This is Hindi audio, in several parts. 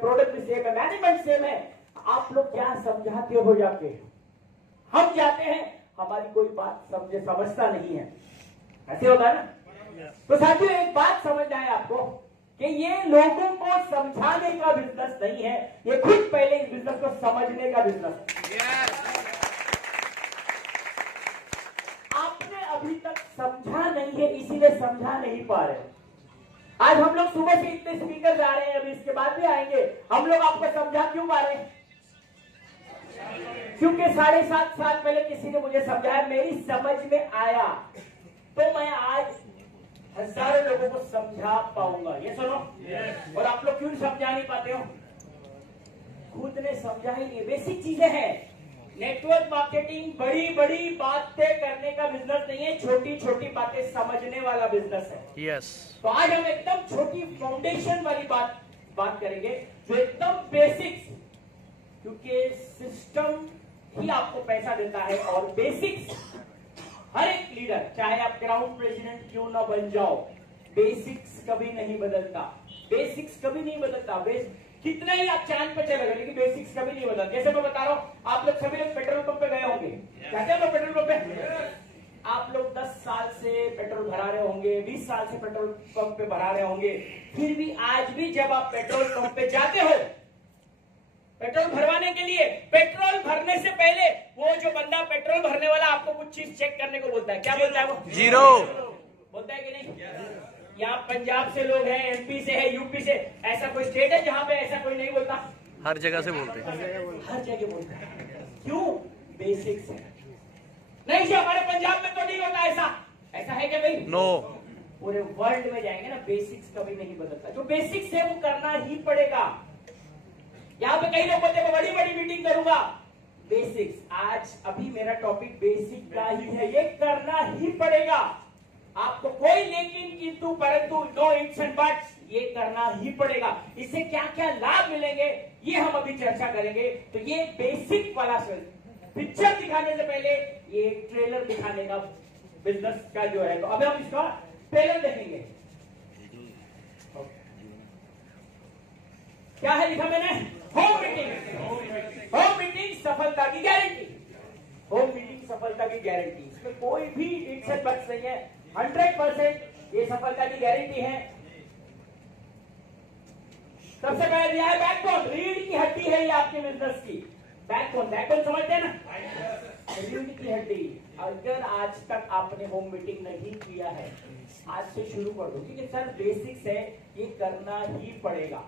प्रोडक्ट भी सेम है, मैनेजमेंट सेम है, आप लोग क्या समझाते हो जाके? हम जाते हैं, हमारी कोई बात समझता नहीं है, ऐसे होता है ना। तो साथियों एक बात समझना है आपको कि ये लोगों को समझाने का बिजनेस नहीं है, ये खुद पहले इस बिजनेस को समझने का बिजनेस है। आपने अभी तक समझा नहीं है, इसीलिए समझा नहीं पा रहे। आज हम लोग सुबह से इतने स्पीकर जा रहे हैं, अभी इसके बाद भी आएंगे, हम लोग आपको समझा क्यों पा रहे हैं? क्योंकि 7.5 साल पहले किसी ने मुझे समझाया, मेरी समझ में आया, तो मैं आज हजारों लोगों को समझा पाऊंगा। ये सुनो, और आप लोग क्यों समझा नहीं पाते हो? खुद ने समझा ही नहीं। बेसिक चीजें हैं। नेटवर्क मार्केटिंग बड़ी बड़ी बातें करने का बिजनेस नहीं है, छोटी छोटी बातें समझने वाला बिजनेस है। यस। तो आज हम एकदम छोटी फाउंडेशन वाली बात करेंगे, जो एकदम बेसिक्स, क्योंकि सिस्टम ही आपको पैसा देता है, और बेसिक्स हर एक लीडर, चाहे आप ग्राउंड प्रेसिडेंट क्यों ना बन जाओ, बेसिक्स कभी नहीं बदलता। बेसिक्स कभी नहीं बदलता। कितना ही आप चांद पे चले गए, लेकिन बेसिक्स कभी नहीं बदलता। जैसे मैं बता रहा हूं, आप लोग सभी लोग पेट्रोल पंप पे गए होंगे, जाते हैं लोग पेट्रोल पंप पे। आप लोग 10 साल से पेट्रोल भरा रहे होंगे, 20 साल से पेट्रोल पंप पे भरा रहे होंगे, फिर भी आज भी जब आप पेट्रोल पंप पे जाते हो पेट्रोल भरवाने के लिए, पेट्रोल भरने से पहले वो जो बंदा पेट्रोल भरने वाला आपको कुछ चीज चेक करने को बोलता है। क्या बोलता है वो? जीरो बोलता है कि नहीं? यहाँ पंजाब से लोग हैं, एमपी से है, यूपी से, ऐसा कोई स्टेट है जहाँ पे ऐसा कोई नहीं बोलता? हर जगह से बोलते हैं, हर जगह बोलता है। क्यों? बेसिक्स है। नहीं जी, हमारे पंजाब में तो नहीं होता ऐसा। ऐसा है क्या भाई? नो। पूरे वर्ल्ड में जाएंगे ना, बेसिक्स कभी नहीं बदलता। जो बेसिक्स है वो करना ही पड़ेगा। यहाँ पे कई लोग बोलते हैं बड़ी बड़ी मीटिंग करूंगा। बेसिक्स, आज अभी मेरा टॉपिक बेसिक का ही है, ये करना ही पड़ेगा आपको। कोई लेकिन किंतु परंतु, नो इट्स एंड बट्स, ये करना ही पड़ेगा। इससे क्या क्या लाभ मिलेंगे ये हम अभी चर्चा करेंगे। तो ये बेसिक वाला पिक्चर दिखाने से पहले ये ट्रेलर दिखाने का बिजनेस का जो है, तो अभी हम इसका ट्रेलर देखेंगे। क्या है लिखा मैंने? Home meeting. होम मीटिंग सफलता की गारंटी। होम मीटिंग सफलता की गारंटी, इसमें कोई भी इट्स एंड बट्स नहीं है, 100% ये सफलता की गारंटी है। सबसे पहले दिया है बैकबोन, रीढ़ की हड्डी है ये आपके बिजनेस की। बैकबोन, बैकबोन समझते हैं ना? रीढ़ की हड्डी। अगर आज तक आपने होम मीटिंग नहीं किया है, आज से शुरू कर दो, क्योंकि सर बेसिक्स है, ये करना ही पड़ेगा।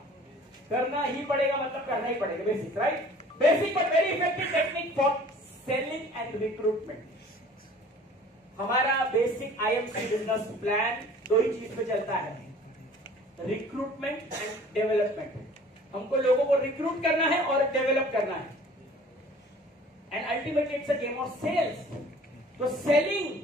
करना ही पड़ेगा मतलब करना ही पड़ेगा। Basic, right? Basic but very effective technique for selling and recruitment. हमारा बेसिक आईएमसी बिजनेस प्लान दो ही चीज पे चलता है, रिक्रूटमेंट एंड डेवलपमेंट। हमको लोगों को रिक्रूट करना है और डेवलप करना है, and ultimately it's a game of sales. तो सेलिंग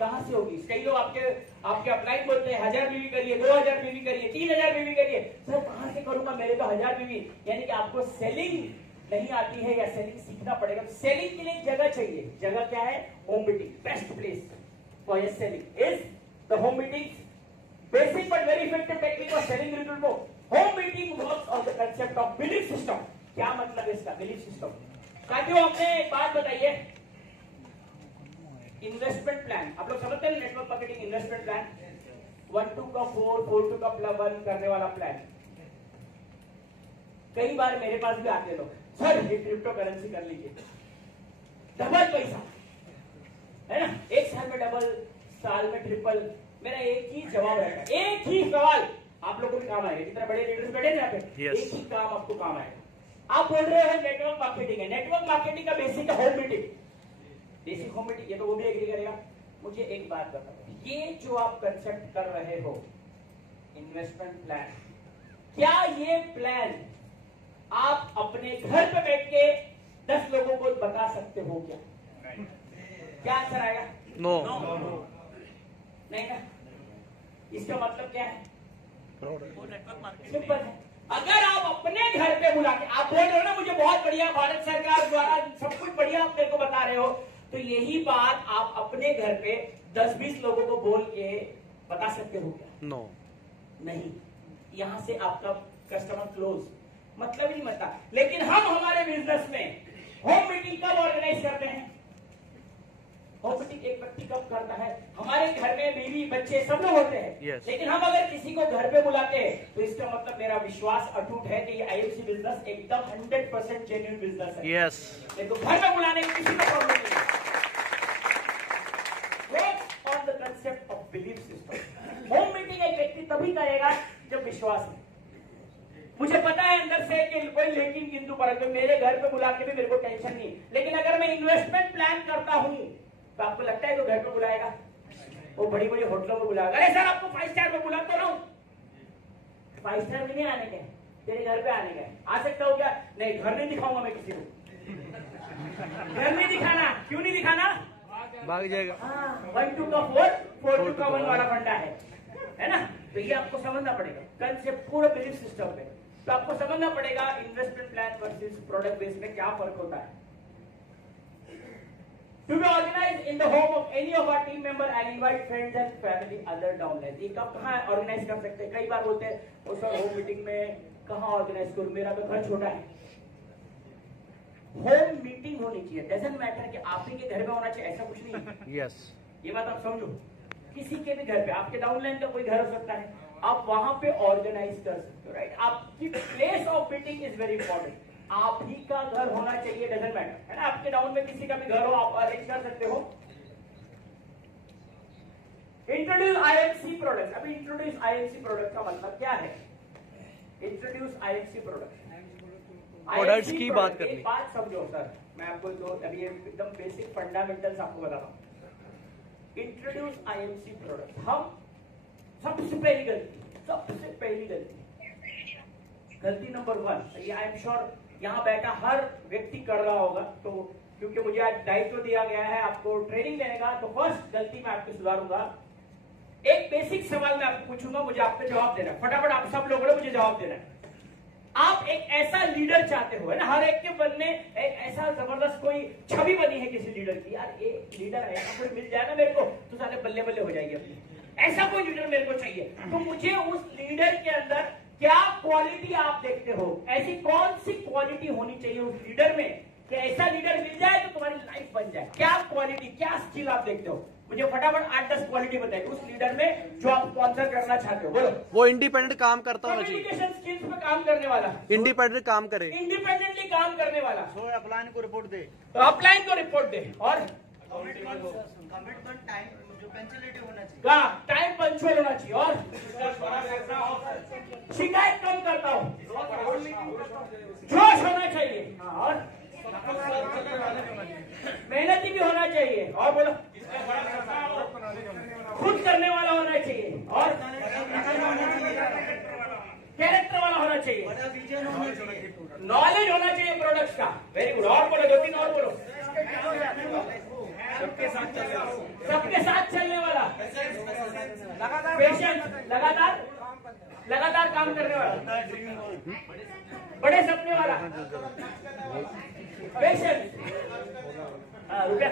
कहां से होगी? कई लोग आपके अपलाइन बोलते हैं 1000 बीवी करिए, 2000 बीवी करिए, 3000 बीवी करिए। सर कहां से करूंगा, मेरे तो 1000 बीवी। यानी कि आपको सेलिंग नहीं आती है या सेलिंग सीखना पड़ेगा। सेलिंग के लिए जगह चाहिए। जगह क्या है? Home meeting. Best place for your selling is the home meeting. Basic but very effective technique for selling recruitment. Home meeting works on the concept of belief system. क्या मतलब है इसका? Belief system. साथियों आपने एक बात बताइए, इन्वेस्टमेंट प्लान आप लोग समझते हैं? नेटवर्क मार्केटिंग इन्वेस्टमेंट प्लान 1-2 का 4, 4-2 का +1 करने वाला प्लान। कई बार मेरे पास भी आते लोग, सर ये क्रिप्टो करेंसी कर लीजिए, डबल पैसा है ना, 1 साल में डबल, साल में ट्रिपल। मेरा एक ही जवाब रहता है, एक ही सवाल, आप लोगों को भी काम आएगा, जितने बड़े लीडर्स बैठे ना पे, एक ही काम आपको काम आएगा। आप बोल रहे हैं नेटवर्क मार्केटिंग है, नेटवर्क मार्केटिंग का बेसिक है home meeting. Basic home meeting, ये तो वो भी एग्री करेगा। मुझे एक बात बताओ, ये जो आप कंसेप्ट कर रहे हो इन्वेस्टमेंट प्लान, क्या ये प्लान आप अपने घर पे बैठ के 10 लोगों को बता सकते हो क्या? क्या आंसर आएगा? नो। नहीं ना। इसका मतलब क्या है? सिंपल है। अगर आप अपने घर पे बुला के, आप बोल रहे हो ना मुझे बहुत बढ़िया भारत सरकार द्वारा सब कुछ बढ़िया आप मेरे को बता रहे हो, तो यही बात आप अपने घर पे 10-20 लोगों को बोल के बता सकते हो क्या? नो। नहीं। यहां से आपका कस्टमर क्लोज मतलब ही नहीं बनता। लेकिन हम हमारे बिजनेस में होम मीटिंग कब ऑर्गेनाइज करते हैं? होम मीटिंग एक व्यक्ति कब करता है? हमारे घर में बीवी बच्चे सब लोग होते हैं। Yes. लेकिन हम अगर किसी को घर पे बुलाते हैं तो इसका मतलब मेरा विश्वास अटूट है कि ये IFC बिजनेस एकदम 100% जेन्युइन बिजनेस है। यस। देखो घर पे बुलाने की किसी को प्रॉब्लम नहीं है। On the concept of belief system. Home meeting एक व्यक्ति तभी करेगा जब विश्वास है। मुझे पता है अंदर से कि कोई लेकिन किंतु परंतु, मेरे घर पे बुला के भी मेरे को टेंशन नहीं, लेकिन अगर मैं इन्वेस्टमेंट प्लान करता हूं तो आपको लगता है तो घर पे बुलाएगा? वो बड़ी बड़ी होटलों में बुलाएगा। अरे सर आपको 5 स्टार में बुलाता रहा हूं, 5 स्टार में नहीं आने के, तेरे घर पे आने का। आ सकता हो क्या? नहीं, घर नहीं दिखाऊंगा मैं किसी को। घर नहीं दिखाना। क्यों नहीं दिखाना? भाग जाएगा। 1 2 का 4 4 2 का 1 वाला फंडा है ना? तो ये आपको समझना पड़ेगा कंसेप्ट पूरा बिलीफ सिस्टम पे। तो आपको समझना पड़ेगा investment plan versus product base में क्या फर्क होता है। To be organized in the home of any of our team member and invite friends and family other downline। ये कब कहाँ ऑर्गेनाइज कर सकते हैं? कई बार बोलते हैं वो सर होम मीटिंग में कहाँ ऑर्गेनाइज करूं, मेरा तो घर छोटा है। होम मीटिंग होनी चाहिए, डजंट मैटर कि आप ही के घर में होना चाहिए, ऐसा कुछ नहीं है। यस। ये बात आप समझो, किसी के भी घर पे, आपके डाउनलाइन का कोई घर हो सकता है, आप वहां पे ऑर्गेनाइज कर सकते हो, राइट? आपकी place of meeting is very important. आप ही का घर होना चाहिए, डजंट मैटर, है ना? आपके डाउन में किसी का भी घर हो, आप अरेंज कर सकते हो। Introduce IMC product. अभी इंट्रोड्यूस IMC प्रोडक्ट का मतलब क्या है? इंट्रोड्यूस IMC प्रोडक्ट, प्रोडक्ट्स की बात करनी। एक बात समझो सर, मैं आपको जो अभी एकदम बेसिक फंडामेंटल्स आपको बता रहा हूं। इंट्रोड्यूस IMC प्रोडक्ट, हम सबसे पहली गलती नंबर 1, ये आई एम श्योर यहाँ बैठा हर व्यक्ति कर रहा होगा, तो क्योंकि मुझे आज दायित्व दिया गया है आपको ट्रेनिंग देने का, तो फर्स्ट गलती मैं आपकी सुधारूंगा। एक बेसिक सवाल मैं आपको पूछूंगा, मुझे आप पे जवाब देना है। फटाफट आप सब लोगों ने मुझे जवाब देना है। आप एक ऐसा लीडर चाहते हो, है ना? हर एक के मन में एक ऐसा जबरदस्त कोई छवि बनी है किसी लीडर की, यार ये लीडर ऐसा कोई मिल जाए ना मेरे को तो साले बल्ले बल्ले हो जाएगी अपनी। ऐसा कोई लीडर मेरे को चाहिए। तो मुझे उस लीडर के अंदर क्या क्वालिटी आप देखते हो? ऐसी कौन सी क्वालिटी होनी चाहिए उस लीडर में कि ऐसा लीडर मिल जाए तो तुम्हारी लाइफ बन जाए? क्या क्वालिटी, क्या स्किल आप देखते हो? मुझे फटाफट 8-10 क्वालिटी बताइए उस लीडर में जो आप स्पॉन्सर करना चाहते हो। बोलो। वो इंडिपेंडेंट काम करता होना चाहिए, कम्युनिकेशन स्किल्स पे काम करने वाला, इंडिपेंडेंट काम करे, इंडिपेंडेंटली काम करने वाला, अपलाइन को रिपोर्ट दे, तो अपलाइन को रिपोर्ट दे, और कमिटमेंट टाइम जो पंचुअलिटी होना चाहिए, टाइम पंचुअल होना चाहिए, और शिकायत कम करता हूँ, जोश होना चाहिए, और मेहनती भी होना चाहिए, और बोलो खुद करने वाला होना चाहिए, और कैरेक्टर वाला होना चाहिए, नॉलेज होना चाहिए प्रोडक्ट्स का। Very good. और बोलो, 2-3 और बोलो। सबके साथ चलने वाला, पेशेंट, लगातार काम करने वाला, बड़े सपने वाला, पेशेंट, रुपया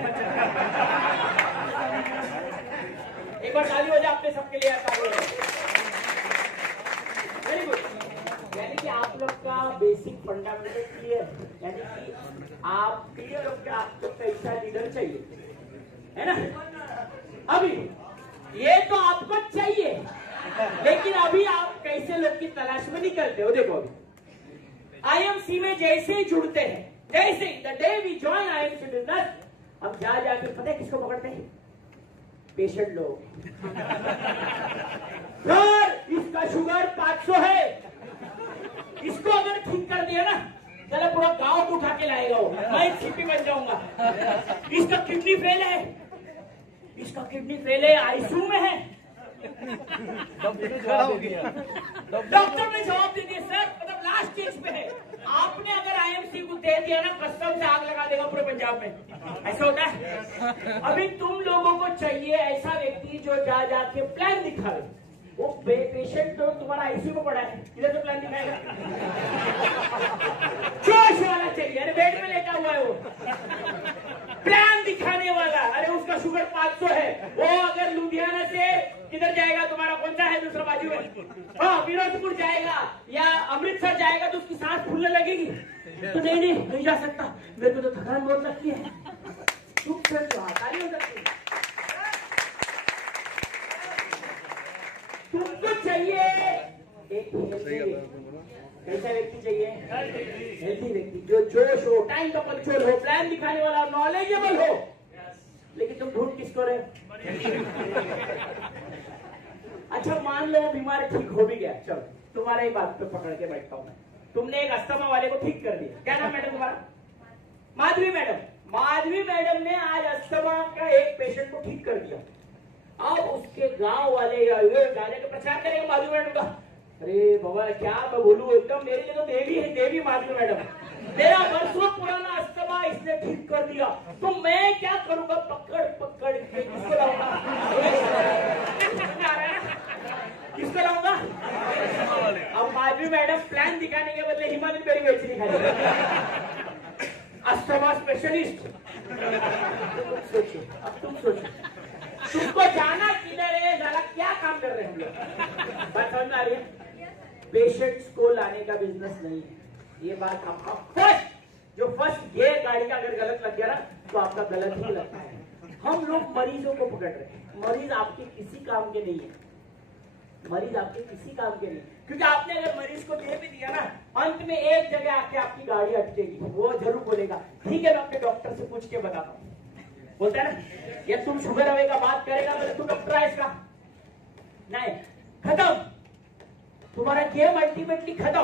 एक बार ताली हो जाए अपने सबके लिए, ताली हो जाए। Very good. यानी कि आप लोग का बेसिक फंडामेंटल क्लियर, यानी कि आप क्लियर हो कि आपको कैसा लीडर चाहिए, है ना? अभी ये तो आपको चाहिए, लेकिन अभी आप कैसे लोग की तलाश में निकलते हो? देखो अभी IMC में जैसे ही जुड़ते हैं, जैसे the day we join IMC business, हम जाके पता है किसको पकड़ते हैं? पेशेंट लोग। सर इसका शुगर 500 है, इसको अगर ठीक कर दिया ना, चलो पूरा गांव को उठा के लाएगा वो, मैं सीपी बन जाऊंगा। इसका किडनी फेल है, ICU में है। डॉक्टर ने जवाब दे दिया सर, मतलब लास्ट स्टेज पे है। आपने अगर IMC को दे दिया ना, कसम से आग लगा देगा पूरे पंजाब में। ऐसा होता है। अभी तुम लोगों को चाहिए ऐसा व्यक्ति जो जाके प्लान दिखाए। वो पेशेंट तो तुम्हारा ICU में पड़ा है, इधर तो प्लान दिखाएगा। जोश वाला चाहिए, अरे बेड में लेटा हुआ है वो, प्लान दिखाने वाला। अरे उसका शुगर 500 है, वो अगर लुधियाना से किधर जाएगा, तुम्हारा कौन सा है दूसरा बाजू में, हाँ फिरोजपुर जाएगा या अमृतसर जाएगा, तो उसकी सांस फूलने बोलने लगेगी तो नहीं जा सकता, मेरे को तो थकान बहुत लगती है, चुप कर जो हाथाली हो सकती है। तुमको चाहिए एक कैसा व्यक्ति चाहिए? हेल्थी व्यक्ति, जो जोश हो, टाइम का पंक्चुअल हो, प्लान दिखाने वाला, नॉलेजेबल हो। लेकिन तुम ढूंढ किसको रहे? अच्छा मान लो बीमार ठीक हो भी गया, चलो तुम्हारा ही बात पे पकड़ के बैठता हूँ। तुमने एक अस्थमा वाले को ठीक कर दिया, क्या नाम मैडम तुम्हारा? माधवी मैडम। माधवी मैडम ने आज अस्थमा का एक पेशेंट को ठीक कर दिया। अब उसके गांव वाले गाने का प्रचार करेंगे माधवी मैडम का। अरे बाबा क्या मैं बोलूं, एकदम मेरे लिए तो देवी है, देवी माधवी मैडम। मेरा वर्षों पुराना अस्थमा इसने ठीक कर दिया, तो मैं क्या करूंगा? पकड़ पकड़ के किसको लाऊंगा? किसको लाऊंगा? अब माधवी मैडम प्लान दिखाने के बदले हिमालय बेरी बेच दिखाई, अस्थमा स्पेशलिस्ट। तुम सोचो, अब तुम सोचो, तुमको जाना किधर है, जरा क्या काम कर रहे हैं हम लोग? बात समझ में आ रही है? पेशेंट्स को लाने का बिजनेस नहीं है ये बात। आपका फर्स्ट गियर गाड़ी का अगर गलत लग गया ना तो आपका गलत ही लगता है। हम लोग मरीजों को पकड़ रहे हैं, मरीज आपके किसी काम के नहीं है, मरीज आपके किसी काम के नहीं, क्योंकि आपने अगर मरीज को दे भी दिया ना, अंत में एक जगह आके आपकी गाड़ी अटकेगी, वो जरूर बोलेगा ठीक है मैं अपने डॉक्टर से पूछ के बताता हूँ, बोलता है ना। ये तुम शुगर अवे का बात करेगा बोले तू डॉक्टर है इसका, नहीं, खत्म, तुम्हारा गेम अल्टीमेटली खत्म।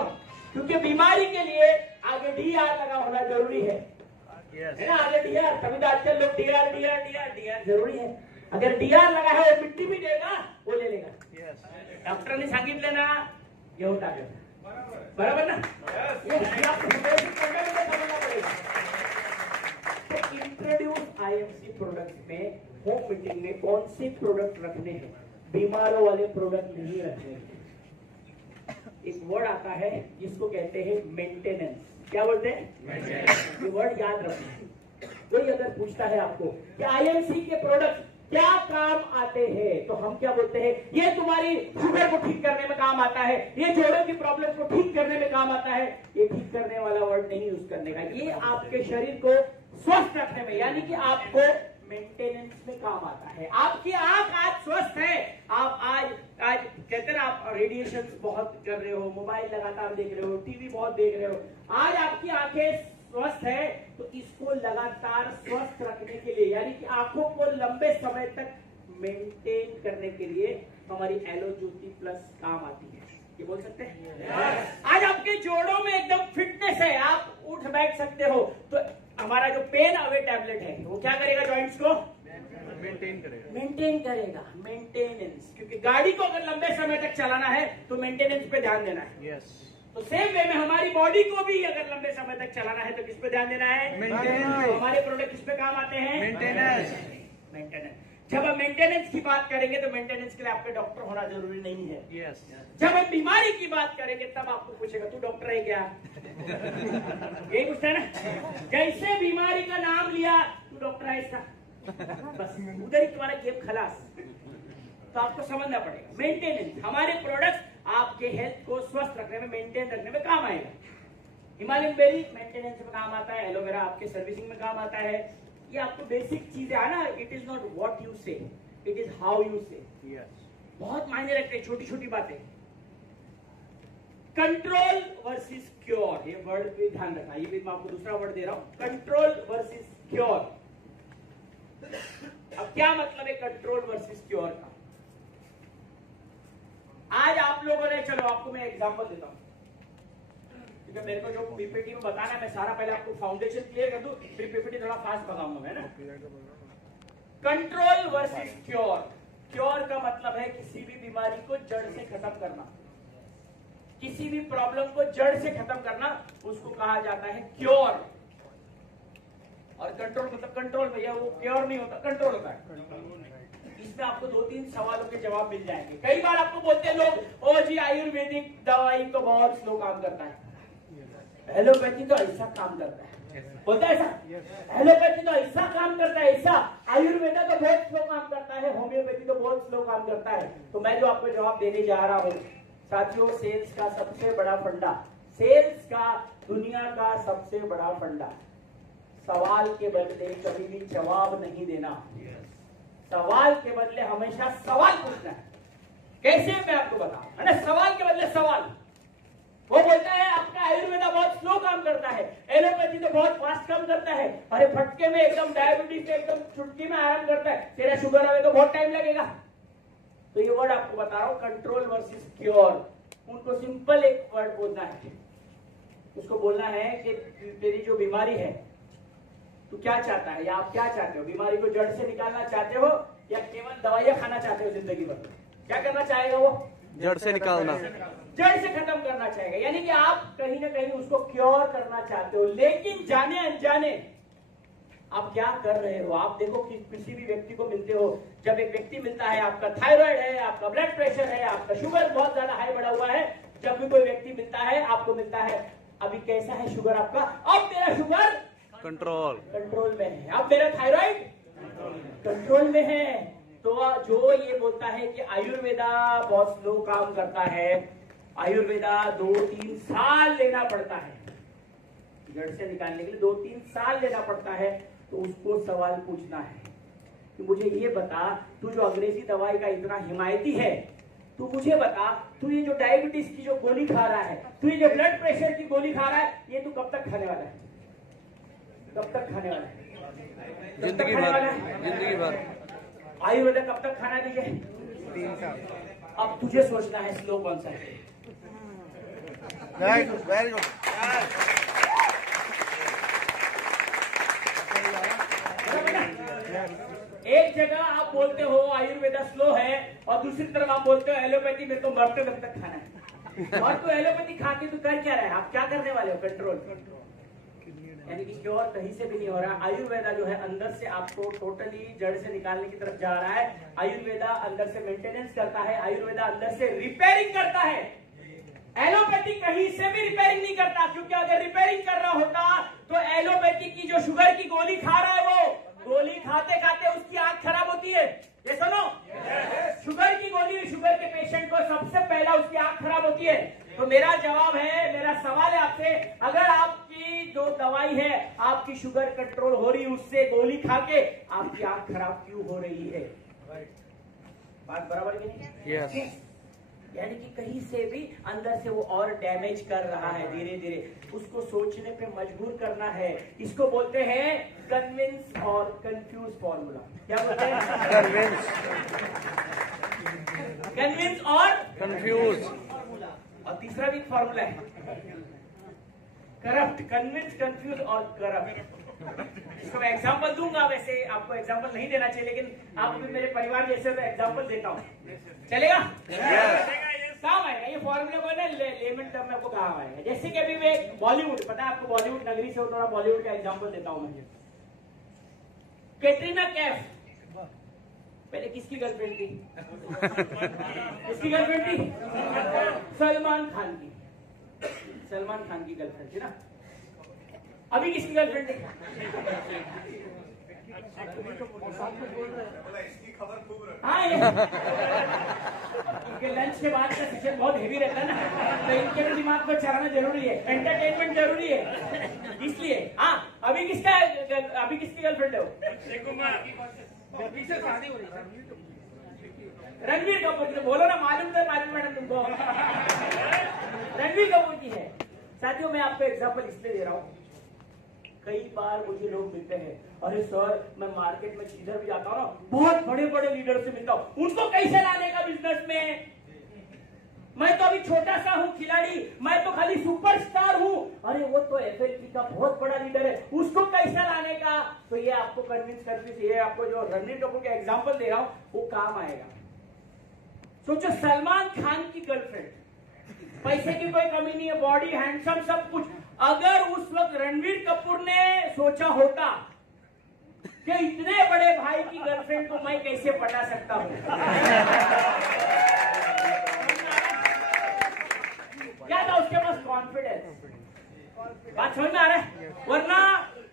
क्योंकि बीमारी के लिए आगे डीआर लगा होना जरूरी है, है ना? आगे डीआर, तभी तो आजकल लोग डीआर जरूरी है। अगर डीआर लगा है वो मिट्टी भी देगा, वो ले लेगा। डॉक्टर ने सांगितले ना घेऊन टाकेल, बराबर ना? इंट्रोड्यूस आईएमसी प्रोडक्ट में होम मीटिंग में कौन से प्रोडक्ट रखने हैं? बीमारों वाले प्रोडक्ट नहीं रखने हैं। एक वर्ड आता है जिसको कहते हैं मेंटेनेंस। क्या बोलते हैं? ये वर्ड याद रखना। कोई अगर पूछता है आपको कि आईएमसी के प्रोडक्ट क्या काम आते हैं, तो हम क्या बोलते हैं? ये तुम्हारी शुगर को ठीक करने में काम आता है, ये जोड़ों की प्रॉब्लम को ठीक करने में काम आता है। ये ठीक करने वाला वर्ड नहीं यूज करने का, ये आपके शरीर को स्वस्थ रखने में, यानी कि आपको मेंटेनेंस में काम आता है। आपकी आंख आज स्वस्थ है, आप आज कहते हैं ना, आप रेडिएशन बहुत कर रहे हो, मोबाइल लगातार देख रहे हो, टीवी बहुत देख रहे हो, आज आपकी आंखें स्वस्थ है, तो इसको लगातार स्वस्थ रखने के लिए, यानी कि आंखों को लंबे समय तक मेंटेन करने के लिए हमारी एलो ज्योति प्लस काम आती है। ये बोल सकते हैं? आज आपके जोड़ों में एकदम फिटनेस है, आप उठ बैठ सकते हो, तो हमारा जो पेन अवे टैबलेट है वो क्या करेगा? जॉइंट्स को मेंटेन करेगा, मेंटेनेंस। क्योंकि गाड़ी को अगर लंबे समय तक चलाना है तो मेंटेनेंस पे ध्यान देना है। तो सेम वे में हमारी बॉडी को भी अगर लंबे समय तक चलाना है तो किस पे ध्यान देना है? मेंटेनेंस। हमारे प्रोडक्ट किस पे काम आते हैं? मेंटेनेंस। जब हम मेंटेनेंस की बात करेंगे तो मेंटेनेंस के लिए आपके डॉक्टर होना जरूरी नहीं है। जब हम बीमारी की बात करेंगे तब आपको पूछेगा तू डॉक्टर है क्या? यही पूछता है ना। जैसे बीमारी का नाम लिया तू डॉक्टर है इसका, बस उधर ही तुम्हारा गेम खलास। तो आपको समझना पड़ेगा मेंटेनेंस। हमारे प्रोडक्ट्स आपके हेल्थ को स्वस्थ रखने में, मेंटेन रखने में काम आएगा। हिमालयन बेरी मेंटेनेंस में काम आता है, एलोवेरा आपके सर्विसिंग में काम आता है। ये आपको बेसिक चीजें है ना, it is not what you से, इट इज हाउ यू से। बहुत मायने रखते हैं छोटी छोटी बातें। कंट्रोल वर्सेस क्योर, ये वर्ड पे ध्यान रखना, ये भी मैं आपको दूसरा वर्ड दे रहा हूं, कंट्रोल वर्सेस क्योर। अब क्या मतलब है कंट्रोल वर्सेस क्योर का? आज आप लोगों ने, चलो आपको मैं एग्जांपल देता हूं, क्योंकि मेरे को जो पीपीटी में बताना है मैं सारा पहले आपको फाउंडेशन क्लियर कर दूं, फिर पीपीटी थोड़ा फास्ट बताऊंगा, है ना? Control versus cure. क्योर का मतलब है किसी भी बीमारी को जड़ से खत्म करना, किसी भी प्रॉब्लम को जड़ से खत्म करना, उसको कहा जाता है क्योर। और कंट्रोल मतलब कंट्रोल, भैया वो क्योर नहीं होता, कंट्रोल होता है। इसमें आपको 2-3 सवालों के जवाब मिल जाएंगे। कई बार आपको बोलते हैं लोग, ओ जी आयुर्वेदिक दवाई तो बहुत स्लो काम करता है, एलोपैथी तो ऐसा काम करता है, बोलता है ऐसा, एलोपैथी तो ऐसा काम करता है, ऐसा, आयुर्वेदा तो बहुत स्लो काम करता है, होम्योपैथी तो बहुत स्लो काम करता है। तो मैं जो आपको जवाब देने जा रहा हूँ साथियों, सेल्स का सबसे बड़ा फंडा सेल्स का दुनिया का सबसे बड़ा फंडा, सवाल के बदले कभी भी जवाब नहीं देना, सवाल के बदले हमेशा सवाल पूछना है। कैसे मैं आपको बताऊं, है ना, सवाल के बदले सवाल। वो बोलता है आपका आयुर्वेदा बहुत स्लो काम करता है, एलोपैथी तो बहुत फास्ट काम करता है, अरे फटके में एकदम डायबिटीज से एकदम चुटकी में आराम करता है, तेरा शुगर आवे तो बहुत टाइम लगेगा। तो ये वर्ड आपको बता रहा हूं, कंट्रोल वर्सेस क्योर। उनको सिंपल एक वर्ड बोलना है, उसको बोलना है कि तेरी जो बीमारी है तू क्या चाहता है, या आप क्या चाहते हो, बीमारी को जड़ से निकालना चाहते हो या केवल दवाइयां खाना चाहते हो जिंदगी भर? क्या करना चाहेगा वो? जड़ से निकालना, जड़ से खत्म करना चाहेगा। यानी कि आप कहीं ना कहीं उसको क्योर करना चाहते हो, लेकिन जाने अनजाने आप क्या कर रहे हो। आप देखो कि किसी भी व्यक्ति को मिलते हो, जब एक व्यक्ति मिलता है, आपका थायराइड है, आपका ब्लड प्रेशर है, आपका शुगर बहुत ज्यादा हाई बढ़ा हुआ है, जब भी कोई व्यक्ति मिलता है, आपको मिलता है, अभी कैसा है शुगर आपका? अब मेरा शुगर कंट्रोल में है, अब मेरा थायराइड कंट्रोल में है। तो जो ये बोलता है कि आयुर्वेदा बहुत स्लो काम करता है, आयुर्वेदा 2-3 साल लेना पड़ता है, जड़ से निकालने के लिए 2-3 साल लेना पड़ता है, तो उसको सवाल पूछना है कि मुझे ये बता, तू जो अंग्रेजी दवाई का इतना हिमायती है, तू मुझे बता, तू ये जो डायबिटीज की जो गोली खा रहा है, तू ये जो ब्लड प्रेशर की गोली खा रहा है, ये तू कब तक खाने वाला है? कब तक खाने वाला है? जिंदगी भर। आयुर्वेदा कब तक खाना दीजिए? 3 साल। अब तुझे सोचना है स्लो कौन सा है। Very good, very good. एक जगह आप बोलते हो आयुर्वेदा स्लो है और दूसरी तरफ आप बोलते हो एलोपैथी मेरे को मरते दम तक खाना है। और तो एलोपैथी खा के तू कर क्या रहा है? आप क्या करने वाले हो? कंट्रोल। यानी कि क्योर कहीं से भी नहीं हो रहा। आयुर्वेदा जो है अंदर से आपको टोटली जड़ से निकालने की तरफ जा रहा है। आयुर्वेदा अंदर से मेंटेनेंस करता है, आयुर्वेदा अंदर से रिपेयरिंग करता है। एलोपैथी कहीं से भी रिपेयरिंग नहीं करता, क्योंकि अगर रिपेयरिंग कर रहा होता तो एलोपैथी की जो शुगर की गोली खा रहा है, वो गोली खाते खाते उसकी आंख खराब होती है। ये सुनो, शुगर की गोली, शुगर के पेशेंट को सबसे पहला उसकी आंख खराब होती है। तो मेरा जवाब है, मेरा सवाल है आपसे, अगर आपकी जो दवाई है, आपकी शुगर कंट्रोल हो रही, उससे गोली खा के आपकी आंख खराब क्यों हो रही है? बात बराबर की नहीं? यस। यानी कि कहीं से भी अंदर से वो और डैमेज कर रहा है, धीरे धीरे उसको सोचने पे मजबूर करना है। इसको बोलते हैं कन्विंस और कंफ्यूज फॉर्मूला। क्या बोलते हैं? कन्विंस और कंफ्यूज। और तीसरा भी फॉर्मूला है, करप्ट। कन्विंस, कंफ्यूज और करप्ट। इसको मैं एग्जांपल दूंगा, वैसे आपको एग्जांपल नहीं देना चाहिए, लेकिन आप भी मेरे परिवार जैसे तो एग्जांपल देता हूँ, चलेगा? काम आएगा ये फॉर्मूले को ना, लेमन टर्म में आपको काम आएगा। जैसे कि अभी मैं बॉलीवुड, पता है आपको, बॉलीवुड नगरी से हो, थोड़ा बॉलीवुड का एग्जांपल देता हूँ मैं। कैटरीना कैफ पहले किसकी गर्लफ्रेंड थी? किसकी गर्लफ्रेंड थी? सलमान खान की। सलमान खान की गर्लफ्रेंड थी ना। अभी किसकी गर्लफ्रेंड है? हाँ, इनके लंच के बाद का सेशन बहुत हेवी रहता है ना, तो इनके भी दिमाग को चलाना जरूरी है, एंटरटेनमेंट जरूरी है, इसलिए। हाँ, अभी किसकी गर्लफ्रेंड है वो? शादी हो रही है रणवीर कपूर की। बोलो ना, मालूम था मैडम तुमको। रणवीर कपूर की है। साथियों, मैं आपको एग्जांपल इसलिए दे रहा हूँ, कई बार मुझे लोग मिलते हैं, अरे सर मैं मार्केट में जिधर भी जाता हूँ ना, बहुत बड़े बड़े लीडर से मिलता हूँ, उनको कैसे लाने का बिजनेस में? मैं तो अभी छोटा सा हूँ खिलाड़ी, मैं तो खाली सुपरस्टार हूँ। अरे वो तो FLP का बहुत बड़ा लीडर है, उसको कैसे लाने का? तो ये आपको कन्विंस करने से, ये आपको जो रणवीर कपूर का एग्जांपल दे रहा हूँ वो काम आएगा। सोचो, सलमान खान की गर्लफ्रेंड, पैसे की कोई कमी नहीं है, बॉडी, हैंडसम, सब कुछ। अगर उस वक्त रणवीर कपूर ने सोचा होता कि इतने बड़े भाई की गर्लफ्रेंड को मैं कैसे पटा सकता हूँ, क्या था उसके पास? कॉन्फिडेंस। बात समझ में आ रहा है? वरना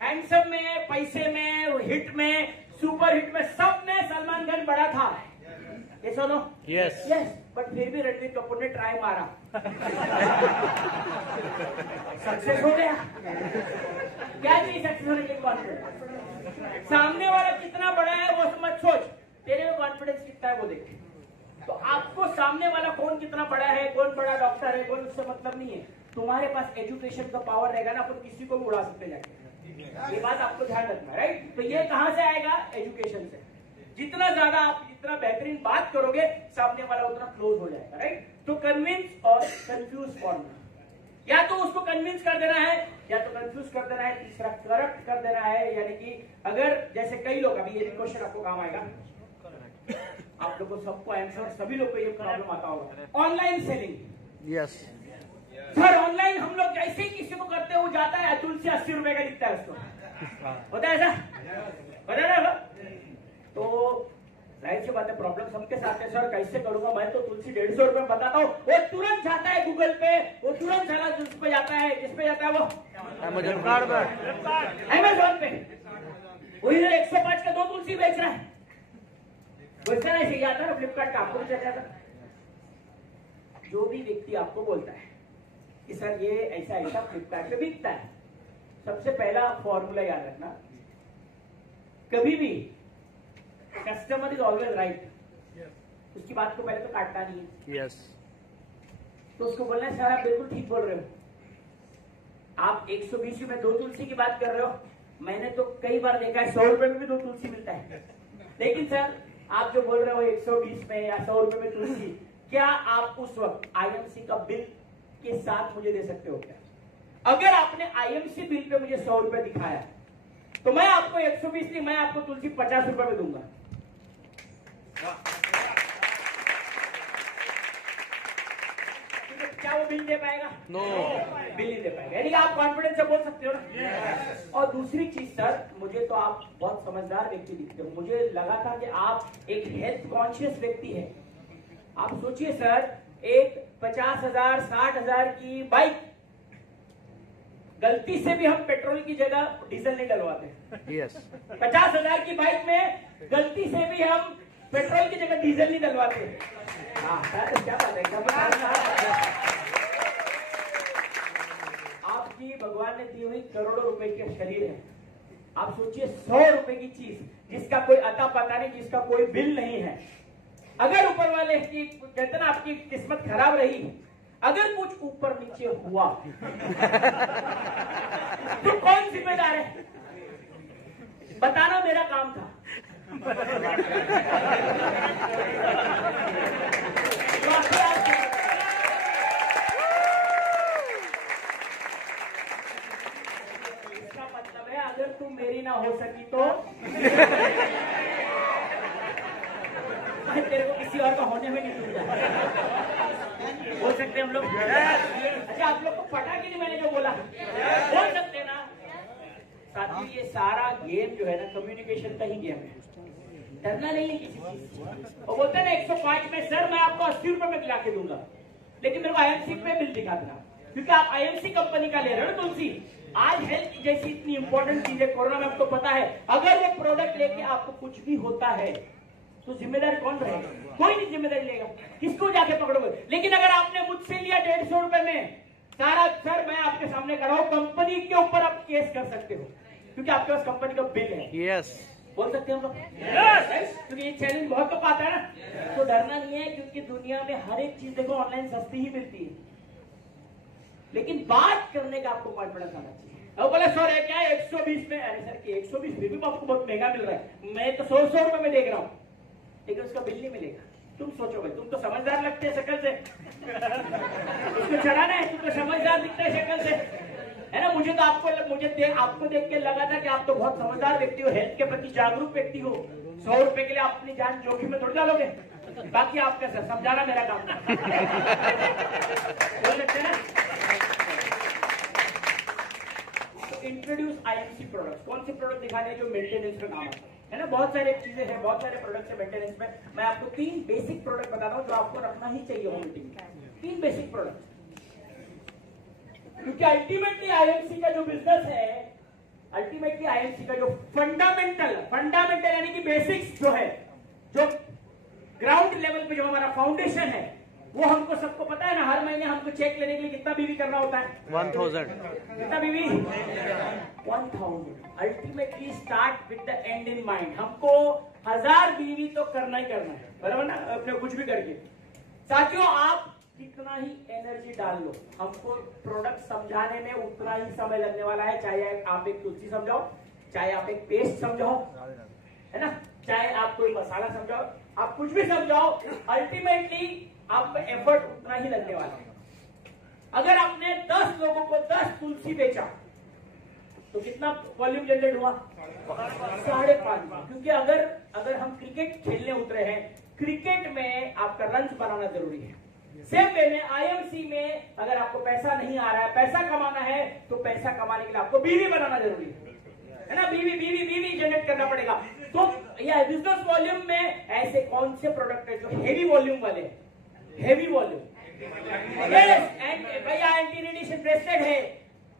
हैंडसम में, पैसे में, हिट में, सुपर हिट में, सब में सलमान खान बड़ा था। ये सुनो, यस। बट फिर भी रणवीर कपूर ने ट्राई मारा। सक्सेस हो गया। क्या चाहिए सक्सेस होने के लिए? कॉन्फिडेंस। सामने वाला कितना बड़ा है वो मत सोच, तेरे में कॉन्फिडेंस कितना है वो देख। तो आपको सामने वाला कौन कितना बड़ा है, कौन बड़ा डॉक्टर है, कौन, उससे मतलब नहीं है। तुम्हारे पास एजुकेशन का पावर रहेगा ना, अपन किसी को भी उड़ा सकते जाके। ये बात आपको ध्यान रखना है, राइट। तो ये कहां से आएगा? एजुकेशन से। जितना ज्यादा आप जितना बेहतरीन बात करोगे, सामने वाला उतना क्लोज हो जाएगा, राइट। तो कन्विंस और कंफ्यूज फॉर्मूला, या तो उसको कन्विंस कर देना है या तो कंफ्यूज कर देना है, तीसरा करप्ट कर देना है। यानी कि अगर जैसे कई लोग, अभी ये क्वेश्चन आपको काम आएगा, आप लोगों को सबको आंसर, सभी लोग को ये प्रॉब्लम आता होगा। Online selling. Yes sir online हम लोग जैसे ही किसी को करते हैं वो जाता है तुलसी 80 रुपए का दिखता है उसको, होता है ऐसा, होता है ना। तो जाहिर सी बात है प्रॉब्लम सबके साथ है। सर कैसे करूंगा मैं, तो तुलसी 150 रुपए बताता हूँ, वो तुरंत जाता है गूगल पे, वो तुरंत सारा जिस पे जाता है, किस पे जाता है वो, अमेज़न पे। वो इधर 105 का 2 तुलसी बेच रहा है, वैसा नहीं चाहिए आता ना फ्लिपकार्ट का, आपको भी चल जाता। जो भी व्यक्ति आपको बोलता है कि सर ये ऐसा ऐसा फ्लिपकार्ट पे बिकता है, सबसे पहला फॉर्मूला याद रखना, कभी भी कस्टमर इज ऑलवेज राइट। उसकी बात को पहले तो काटना नहीं है। यस तो उसको बोलना है सर आप बिल्कुल ठीक बोल रहे हो, आप 120 रुपए 2 तुलसी की बात कर रहे हो, मैंने तो कई बार देखा है 100 रुपए में भी 2 तुलसी मिलता है। लेकिन सर आप जो बोल रहे हो 120 में या 100 रुपए में तुलसी, क्या आप उस वक्त आईएमसी का बिल के साथ मुझे दे सकते हो क्या? अगर आपने आईएमसी बिल पे मुझे 100 रुपए दिखाया तो मैं आपको 120 नहीं, मैं आपको तुलसी 50 रुपए में दूंगा। क्या वो बिल दे पाएगा? नो, बिल नहीं दे पाएगा। यानी कि आप कॉन्फिडेंस से बोल सकते हो ना। और दूसरी चीज सर, मुझे तो आप बहुत समझदार व्यक्ति दिखते हो, मुझे लगा था कि आप एक हेल्थ कॉन्शियस व्यक्ति है। आप सोचिए सर, एक 50,000 60,000 की बाइक, गलती से भी हम पेट्रोल की जगह डीजल नहीं डलवाते। यस 50,000 की बाइक में गलती से भी हम पेट्रोल की जगह डीजल नहीं डलवाते। हाँ सर क्या बात है। आपकी भगवान ने दी हुई करोड़ों रुपए के शरीर है, आप सोचिए 100 रुपए की चीज जिसका कोई अता पता नहीं, जिसका कोई बिल नहीं है, अगर ऊपर वाले की कहते ना आपकी किस्मत खराब रही, अगर कुछ ऊपर नीचे हुआ तो कौन जिम्मेदार है? बताना मेरा काम था। इसका मतलब है अगर तुम मेरी ना हो सकी तो तेरे को किसी और का होने में नहीं दूंगा। बोल सकते हम लोग? अच्छा आप लोग को पता कि नहीं मैंने जो बोला? बोल सकते ना साथियों। ये सारा गेम जो है ना कम्युनिकेशन का ही गेम है, डरना नहीं है किसी चीज। वो बोलते हैं ना 105 में सर मैं आपको 80 रुपए में खिला के दूंगा, लेकिन मेरे को आईएमसी पे बिल दिखा देना, क्योंकि आप आईएमसी कंपनी का ले रहे हो ना तुलसी। आज हेल्थ जैसी इतनी इंपॉर्टेंट चीज है, कोरोना में आपको पता है, अगर वो प्रोडक्ट लेके आपको कुछ भी होता है तो जिम्मेदारी कौन रहेगा? कोई नहीं जिम्मेदारी लेगा, किसको जाके पकड़ोगे? लेकिन अगर आपने मुझसे लिया 150 रुपए में सारा, सर मैं आपके सामने खड़ा हूं, कंपनी के ऊपर आप केस कर सकते हो, क्योंकि आपके पास कंपनी का बिल है। यस बोल सकते हैं हम लोग? क्योंकि ये चैलेंज बहुत लोग आता है ना, तो डरना नहीं है, क्योंकि दुनिया में हर एक चीज देखो ऑनलाइन सस्ती ही मिलती है, लेकिन बात करने का आपको कॉन्फिडेंस आना चाहिए। अब बोले सर है क्या 120 में? अरे सर कि 120 फिर भी आपको बहुत महंगा मिल रहा है, मैं तो 100 रुपए में देख रहा हूँ, लेकिन उसका बिल नहीं मिलेगा। तुम सोचो भाई, तुम तो समझदार लगते हैं शक्ल से, उसको चढ़ाना है, तुम तो समझदार दिखते हैं शक्ल से, है ना। मुझे तो आपको देख के लगा था कि आप तो बहुत समझदार व्यक्ति हो, हेल्थ के प्रति जागरूक व्यक्ति हो। 100 रुपए के लिए आप अपनी जान जोखिम में थोड़ी डालोगे, बाकी आप कैसे समझाना मेरा काम था। बोल सकते हैं ना। Introduce IMC products. कौन से प्रोडक्ट दिखाने जो मेंटेनेंस में काम आता है ना। बहुत सारे चीजें हैं, बहुत सारे प्रोडक्ट्स है मेंटेनेंस में। मैं आपको 3 बेसिक प्रोडक्ट बताता हूं जो आपको रखना ही चाहिए होम मीटिंग में। 3 बेसिक प्रोडक्ट, क्योंकि अल्टीमेटली आईएमसी का जो बिजनेस है, अल्टीमेटली आईएमसी का जो फंडामेंटल यानी कि बेसिक्स जो है, जो ग्राउंड लेवल पे जो हमारा फाउंडेशन है, वो हमको सबको पता है ना, हर महीने हमको चेक लेने के लिए कितना बीवी करना होता है? 1000। कितना बीवी? 1000। Ultimately start with the and in mind. हमको 1000 बीवी तो करना ही करना है, बराबर ना? अपने कुछ भी करके साथियों, आप कितना ही एनर्जी डाल लो, हमको प्रोडक्ट समझाने में उतना ही समय लगने वाला है। चाहे आप एक तुलसी समझाओ, चाहे आप एक पेस्ट समझाओ, है ना, चाहे आप कोई मसाला समझाओ, आप कुछ भी समझाओ, अल्टीमेटली आपका एफर्ट उतना ही लगने वाला है। अगर आपने 10 लोगों को 10 तुलसी बेचा तो कितना वॉल्यूम जनरेट हुआ? 5.5। क्योंकि अगर हम क्रिकेट खेलने उतरे हैं, क्रिकेट में आपका रन्स बनाना जरूरी है। सेम वे में आईएमसी में अगर आपको पैसा नहीं आ रहा है, पैसा कमाना है, तो पैसा कमाने के लिए आपको बीवी बनाना जरूरी है ना? बीवी जनरेट करना पड़ेगा। तो यह बिजनेस वॉल्यूम में ऐसे कौन से प्रोडक्ट है जो हेवी वॉल्यूम वाले हैं? हेवी वॉल्यूम, भैया एंटी रेडिएशन ब्रेसलेट है,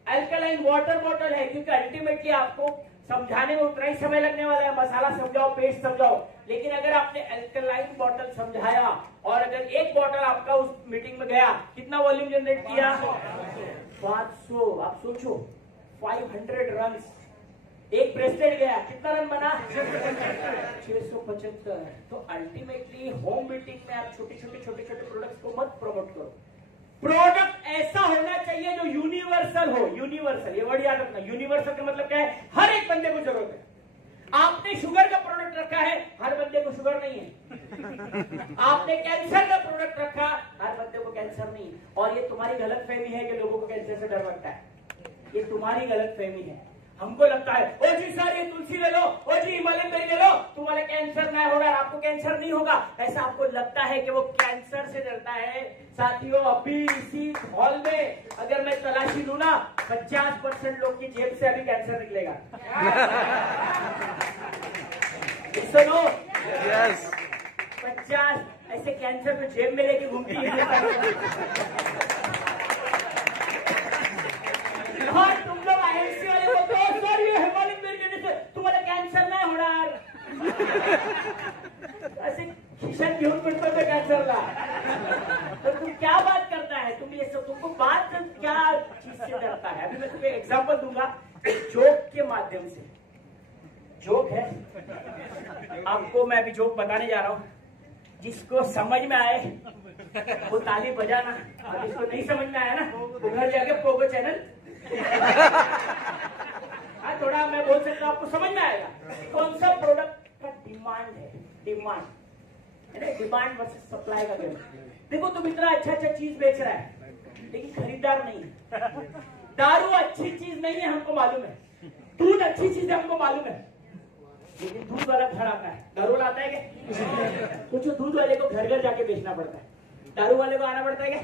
अल्कलाइन वाटर बॉटल है, क्योंकि अल्टीमेटली आपको समझाने में उतना ही समय लगने वाला है। मसाला समझाओ, पेस्ट समझाओ, लेकिन अगर आपने अल्कलाइन बॉटल समझाया और अगर एक बॉटल आपका उस मीटिंग में गया, कितना वॉल्यूम जनरेट किया? 500। आप सोचो, 500 रन। एक ब्रेसलेट गया, कितना रन बना? 675। तो अल्टीमेटली होम मीटिंग में आप छोटे छोटे प्रोडक्ट्स को मत प्रमोट करो। प्रोडक्ट ऐसा होना चाहिए जो यूनिवर्सल हो। यूनिवर्सल, ये वर्ड याद रखना। यूनिवर्सल का मतलब क्या है? हर एक बंदे को जरूरत है। आपने शुगर का प्रोडक्ट रखा है, हर बंदे को शुगर नहीं है। आपने कैंसर का प्रोडक्ट रखा, हर बंदे को कैंसर नहीं। और ये तुम्हारी गलतफहमी है कि लोगों को कैंसर से डर लगता है। ये तुम्हारी गलतफहमी है। हमको लगता है ओ जी सर ये तुलसी ले लो, ओ जी हिमालयन बेरी ले लो, तुम्हारे कैंसर नहीं होगा, आपको कैंसर नहीं होगा। ऐसा आपको लगता है कि वो कैंसर से डरता है। साथियों, अभी इसी हॉल में अगर मैं तलाशी लूं ना, 50% लोग की जेब से अभी कैंसर निकलेगा। सुनो, यस 50 ऐसे कैंसर तो जेब में लेके घूमती है। और तुम लोग आईएमसी वाले बोलते हो सर ये हिमालयन बेरी लेने से तुम्हारा कैंसर नहीं होना। ऐसे खिशन क्यों पड़ता था कैंसर का? तो तुम क्या बात करता है? तुम ये सब, तुमको बात क्या चीज से डरता है? अभी मैं तुम्हें एग्जांपल दूंगा जोक के माध्यम से। जोक है, आपको मैं अभी जोक बताने जा रहा हूँ। जिसको समझ में आए वो ताली बजाना, और जिसको नहीं समझ में आया ना वो घर जाके पोगो चैनल हाँ, थोड़ा मैं बोल सकता हूँ, आपको समझ में आएगा। कौन सा प्रोडक्ट का डिमांड है? डिमांड है ना, डिमांड वर्सेस सप्लाई का गेम। देखो तुम इतना अच्छा चीज बेच रहा है, लेकिन खरीदार नहीं है। दारू अच्छी चीज नहीं है, हमको मालूम है। दूध अच्छी चीज है, हमको मालूम है, लेकिन दूध वाला घर आता है। दारू वाला आता है क्या? कुछ दूध वाले को घर घर जाके बेचना पड़ता है, दारू वाले को आना पड़ता है क्या?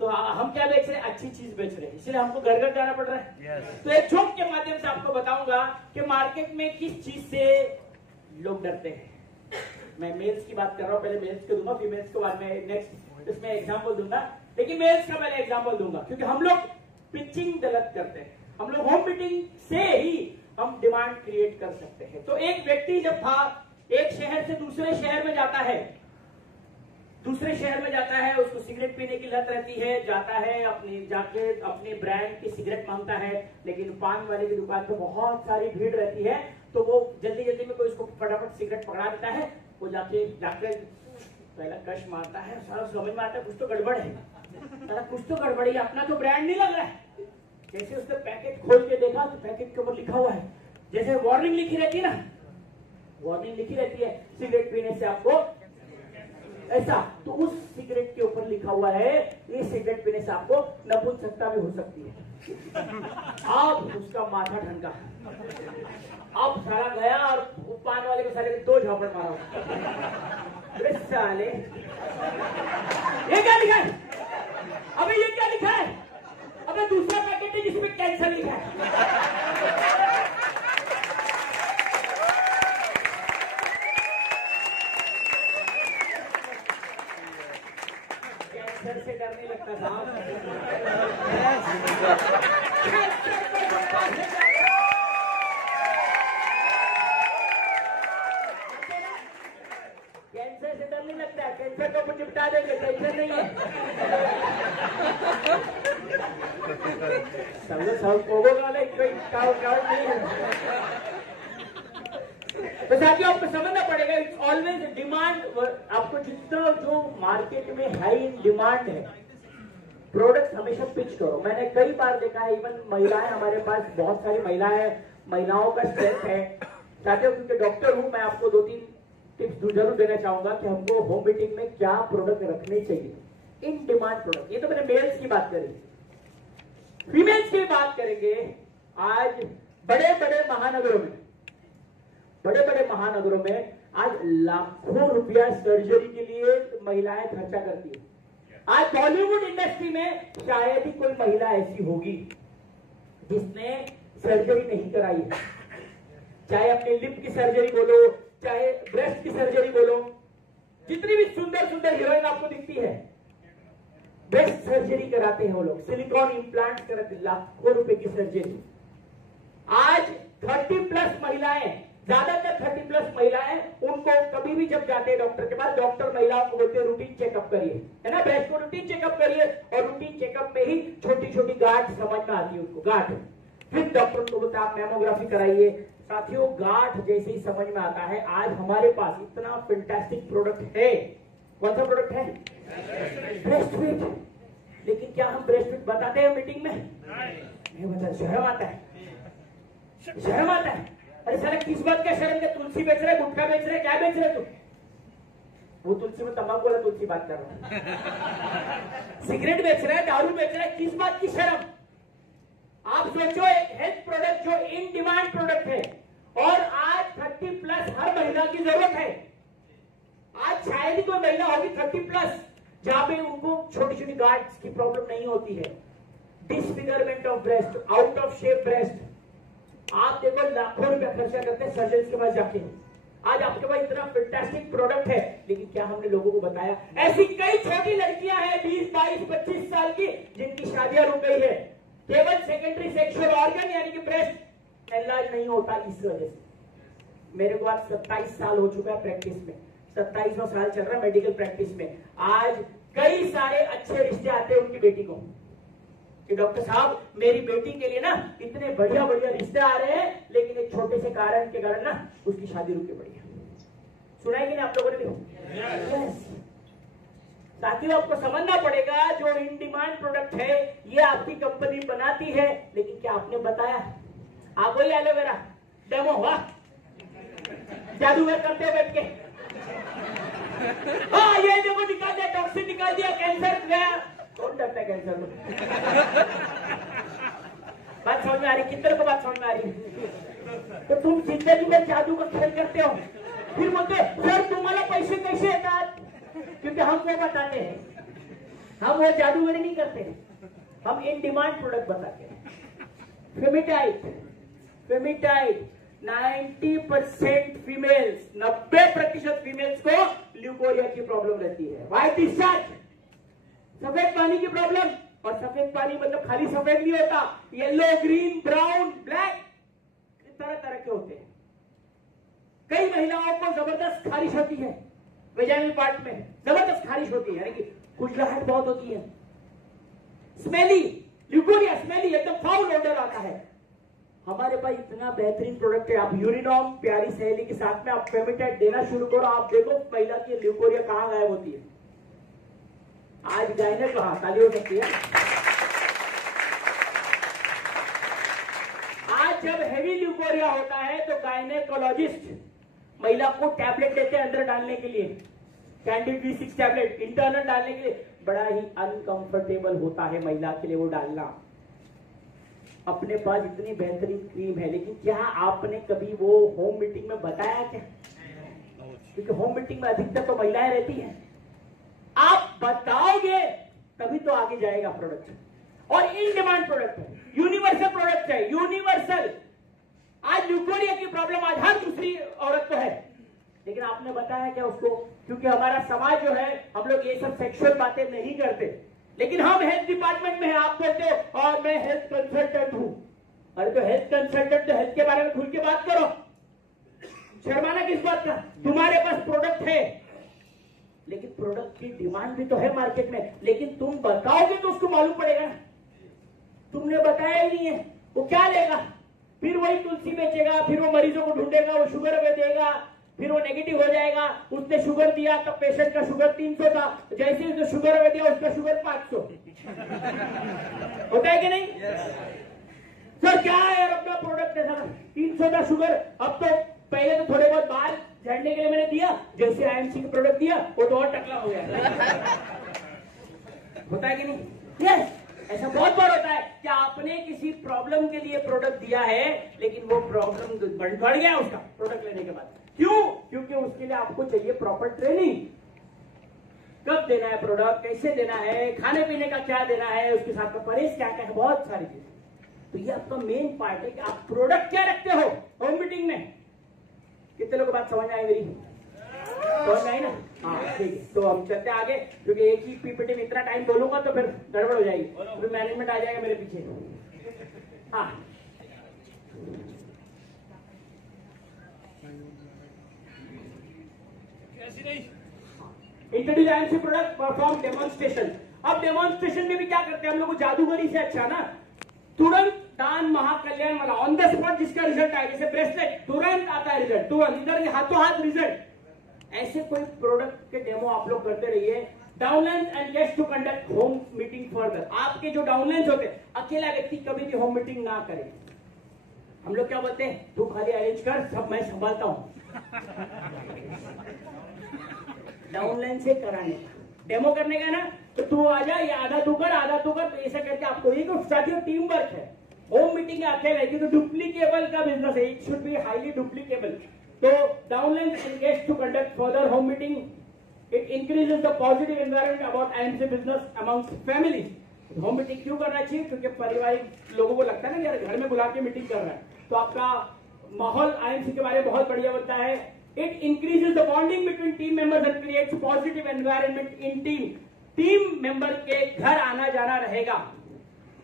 तो हम क्या बेच रहे हैं? अच्छी चीज बेच रहे हैं, इसलिए हमको घर घर जाना पड़ रहा है। तो एक जोक के माध्यम से आपको बताऊंगा कि मार्केट में किस चीज से लोग डरते हैं। मैं मेल्स की बात कर रहा हूँ, पहले मेल्स को दूंगा, फीमेल्स के बाद में नेक्स्ट इसमें एग्जाम्पल दूंगा, लेकिन मेल्स का पहले एग्जाम्पल दूंगा, क्योंकि हम लोग पिचिंग गलत करते हैं। हम लोग होम मीटिंग से ही हम डिमांड क्रिएट कर सकते हैं। तो एक व्यक्ति जब था, एक शहर से दूसरे शहर में जाता है, उसको सिगरेट पीने की लत रहती है, जाता है जाके अपने ब्रांड की सिगरेट मांगता है, लेकिन पान वाले की दुकान पे बहुत सारी भीड़ रहती है, तो वो जल्दी जल्दी में कोई उसको फटाफट सिगरेट पकड़ा देता है। वो जाके पहला कश मारता है, सारा समझ में आता है कुछ तो गड़बड़ है, कुछ तो गड़बड़ है, अपना तो ब्रांड नहीं लग रहा है। जैसे उसने पैकेट खोल के देखा तो पैकेट के ऊपर लिखा हुआ है, जैसे वार्निंग लिखी रहती है ना, वार्निंग लिखी रहती है सिगरेट पीने से आपको ऐसा, तो उस सिगरेट के ऊपर लिखा हुआ है ये सिगरेट पीने से आपको नपुंसकता भी हो सकती है। अब उसका माथा ठंडा, अब साला गया और पान वाले को साले 2 झापड़ मारा। साले ये क्या लिखा है? अबे ये क्या लिखा है? अबे दूसरा पैकेट है जिसमें कैंसर लिखा है। कैंसर से डर नहीं लगता साहब। कैंसर से डर नहीं लगता, कैंसर को निपटा देंगे, कैंसर वाला कोई काउंट नहीं है। तो साथियों आपको समझना पड़ेगा, इट्स ऑलवेज डिमांड। आपको जितना जो मार्केट में हाई इन डिमांड है प्रोडक्ट हमेशा पिच करो। मैंने कई बार देखा है, इवन महिलाएं, हमारे पास बहुत सारी महिलाओं का स्ट्रेंथ है साथियों। क्योंकि डॉक्टर हूं, मैं आपको 2-3 टिप्स जरूर देना चाहूंगा कि हमको होम मीटिंग में क्या प्रोडक्ट रखने चाहिए, इन डिमांड प्रोडक्ट। ये तो मैंने मेल्स की बात करी, फीमेल्स की बात करेंगे। आज बड़े बड़े महानगरों में आज लाखों रुपया सर्जरी के लिए महिलाएं खर्चा करती है। आज बॉलीवुड इंडस्ट्री में शायद ही कोई महिला ऐसी होगी जिसने सर्जरी नहीं कराई है। चाहे अपने लिप की सर्जरी बोलो, चाहे ब्रेस्ट की सर्जरी बोलो, जितनी भी सुंदर सुंदर हीरोइन आपको दिखती है ब्रेस्ट सर्जरी कराते हैं वो लोग, सिलिकॉन इम्प्लांट कराते, लाखों रुपए की सर्जरी। आज 30+ महिलाएं, ज्यादातर 30+ महिलाएं, उनको कभी भी जब जाते हैं डॉक्टर के पास, डॉक्टर महिलाओं को बोलते हैं रूटीन चेकअप करिए, है ना, ब्रेस्ट को रूटीन चेकअप करिए। और रूटीन चेकअप में ही छोटी छोटी गांठ समझ में आती है उनको, गांठ। फिर डॉक्टर को बोलते हैं आप मैमोग्राफी कराइए। साथियों गांठ जैसे ही समझ में आता है, आज हमारे पास इतना फैंटास्टिक प्रोडक्ट है। कौन सा प्रोडक्ट है? Breast fit. लेकिन क्या हम ब्रेस्ट फिट बताते हैं मीटिंग में? नहीं बता, शर्म आता है, शर्म आता है। अरे साला किस बात का शर्म? क्या तुलसी बेच रहा है, गुटखा बेच रहा है, क्या बेच रहा है तू? वो तुलसी में तंबाकू वाला तुलसी बात कर रहा है। सिगरेट बेच रहा है, दारू बेच रहा है, किस बात की शर्म? आप सोचो, एक हेल्थ प्रोडक्ट जो इन डिमांड प्रोडक्ट है और आज 30+ हर महिला की जरूरत है। आज शायद ही कोई महिला होगी 30+ जहां पे उनको छोटी छोटी गांठ की प्रॉब्लम नहीं होती है। Disfigurement of breast, out of shape breast, आप देखो लाखों रुपया खर्चा करते हैं सर्जन के पास जाके। आज आपके पास इतना फैंटास्टिक प्रोडक्ट है, लेकिन क्या हमने लोगों को बताया? ऐसी कई छोटी लड़कियां हैं 20, 22, 25 साल की, जिनकी शादियां रुक गई है केवल सेकेंडरी सेक्सुअल ऑर्गन यानी कि ब्रेस्ट एनलार्ज नहीं होता इस वजह से। मेरे को आज 27 साल हो चुका है प्रैक्टिस में, 27वां साल चल रहा है मेडिकल प्रैक्टिस में। आज कई सारे अच्छे रिश्ते आते हैं उनकी बेटी को कि डॉक्टर साहब मेरी बेटी के लिए ना इतने बढ़िया बढ़िया रिश्ते आ रहे हैं, लेकिन एक छोटे से कारण के कारण ना उसकी शादी रुकी पड़ी है। सुना है कि नहीं आप लोगों ने भी? yes. साथियों आपको समझना पड़ेगा, जो इन डिमांड प्रोडक्ट है ये आपकी कंपनी बनाती है, लेकिन क्या आपने बताया? आप वही एलोवेरा डेमो हुआ, जादूगर करते बैठ के, हाँ ये देखो निकाल दिया, टॉक्सिन निकाल दिया, कैंसर गया। कौन डरता है कैंसर में? बात समझ में आ रही? कितने को बात समझ में आ रही? तो तुम जिंदगी में जादू का खेल करते हो, फिर बोलते सर तुम्हारा पैसे कैसे येतात? क्योंकि हम वो बताते हैं, हम वो जादूगरी नहीं करते, हम इन डिमांड प्रोडक्ट बताते हैं। फेमिटाइड 90% फीमेल्स, 90% फीमेल्स को ल्यूकोरिया की प्रॉब्लम रहती है। व्हाइट डिस्चार्ज, सफेद पानी की प्रॉब्लम। और सफेद पानी मतलब खाली सफेद नहीं होता, येलो, ग्रीन, ब्राउन, ब्लैक, तरह तरह के होते हैं। कई महिलाओं को जबरदस्त खारिश होती है, वेजाइनल पार्ट में जबरदस्त खारिश होती है, यानी कि खुजलाहट बहुत होती है, स्मेली, ल्यूकोरिया स्मेली, एकदम फाउल ओडर आता है। हमारे पास इतना बेहतरीन प्रोडक्ट है। आप यूरिनॉम प्यारी सहेली के साथ में आप फेमिटाइड देना शुरू करो, आप देखो महिला की ल्यूकोरिया कहां गायब होती है। आज गायनेक कहां ताली हो सकती है। आज जब हेवी ल्यूकोरिया होता है तो गायनेकोलॉजिस्ट महिला को टैबलेट देते हैं अंदर डालने के लिए, कैंडिड V6 टैबलेट इंटरनल डालने के लिए। बड़ा ही अनकंफर्टेबल होता है महिला के लिए वो डालना। अपने पास इतनी बेहतरीन क्रीम है, लेकिन क्या आपने कभी वो होम मीटिंग में बताया क्या? क्योंकि होम मीटिंग में अधिकतर तो महिलाएं रहती हैं। आप बताओगे तभी तो आगे जाएगा प्रोडक्ट। और इन डिमांड प्रोडक्ट है, यूनिवर्सल प्रोडक्ट है, यूनिवर्सल। आज ल्यूकोरिया की प्रॉब्लम आज हर दूसरी औरत को है, लेकिन आपने बताया क्या उसको? क्योंकि हमारा समाज जो है, हम लोग ये सब सेक्सुअल बातें नहीं करते, लेकिन हम हेल्थ डिपार्टमेंट में हैं। आप कहते हो और मैं हेल्थ कंसल्टेंट हूं। अरे तो हेल्थ कंसल्टेंट तो हेल्थ के बारे में खुल के बात करो, शर्माना किस बात का? तुम्हारे पास प्रोडक्ट है, लेकिन प्रोडक्ट की डिमांड भी तो है मार्केट में, लेकिन तुम बताओगे तो उसको मालूम पड़ेगा ना। तुमने बताया ही नहीं है। वो क्या लेगा? फिर वही तुलसी बेचेगा, फिर वो मरीजों को ढूंढेगा, वो शुगर में देगा, फिर वो नेगेटिव हो जाएगा। उसने शुगर दिया तब पेशेंट का शुगर 300 था, जैसे उसने शुगर में दिया उसका शुगर 500 होता है कि नहीं? सर क्या है यार अपना प्रोडक्ट है सर, 300 था शुगर, अब तो पहले तो थोड़े बहुत बाल झड़ने के लिए मैंने दिया, जैसे आईएमसी का प्रोडक्ट दिया वो तो और टकला हो गया। होता है कि नहीं? यस, ऐसा बहुत बार होता है कि आपने किसी प्रॉब्लम के लिए प्रोडक्ट दिया है, लेकिन वो प्रॉब्लम बढ़ गया उसका प्रोडक्ट लेने के बाद। क्यों? क्योंकि उसके लिए आपको चाहिए प्रॉपर ट्रेनिंग, कब देना है प्रोडक्ट, कैसे देना है, खाने पीने का क्या देना है, उसके साथ में परहेज क्या क्या है, बहुत सारी चीजें। तो ये आपका मेन पार्ट है कि आप प्रोडक्ट क्या रखते हो होम मीटिंग में। कितने लोगों को बात समझ आई मेरी? समझ आई ना? हाँ ठीक है, तो हम चलते आगे, क्योंकि एक ही पीपीटी में इतना टाइम बोलूंगा तो फिर गड़बड़ हो जाएगी, फिर मैनेजमेंट आ जाएगा मेरे पीछे। हाँ introduce IMC product, perform demonstration. अब डेमोन्स्ट्रेशन में भी क्या करते हैं हम लोग, जादूगरी से अच्छा ना, तुरंत दान महाकल्याण वाला ऑन द स्पॉट जिसका रिजल्ट आए, जैसे ब्रेसलेट तुरंत आता है रिजल्ट, तुरंत इधर हाथों हाथ रिजल्ट। ऐसे कोई प्रोडक्ट के डेमो आप लोग करते रहिए। Downline and guest to conduct home meeting further. आपके जो डाउनलाइंस होते हैं, अकेला व्यक्ति कभी भी होम मीटिंग ना करे। हम लोग क्या बोलते हैं, तू खाली अरेंज कर, सब मैं संभालता हूं। डाउनलाइन से कराने का, डेमो करने का ना, तो तू आजा, ये आधा तू कर आधा तू कर, तो ऐसा करके आपको ये साथियों टीम वर्क है। होम मीटिंग अकेले क्योंकि डुप्लीकेबल का बिजनेस है, it should be highly duplicable. तो downline engage to conduct further home meeting, it increases the positive environment about IMC business amongst families. Home meeting क्यों करना चाहिए? क्योंकि पारिवारिक लोगों को लगता है ना यार घर में बुला के मीटिंग कर रहा है, तो आपका माहौल आईएमसी के बारे में बहुत बढ़िया बनता है। It increases the bonding between team members and creates positive environment in team. Team member के घर आना जाना रहेगा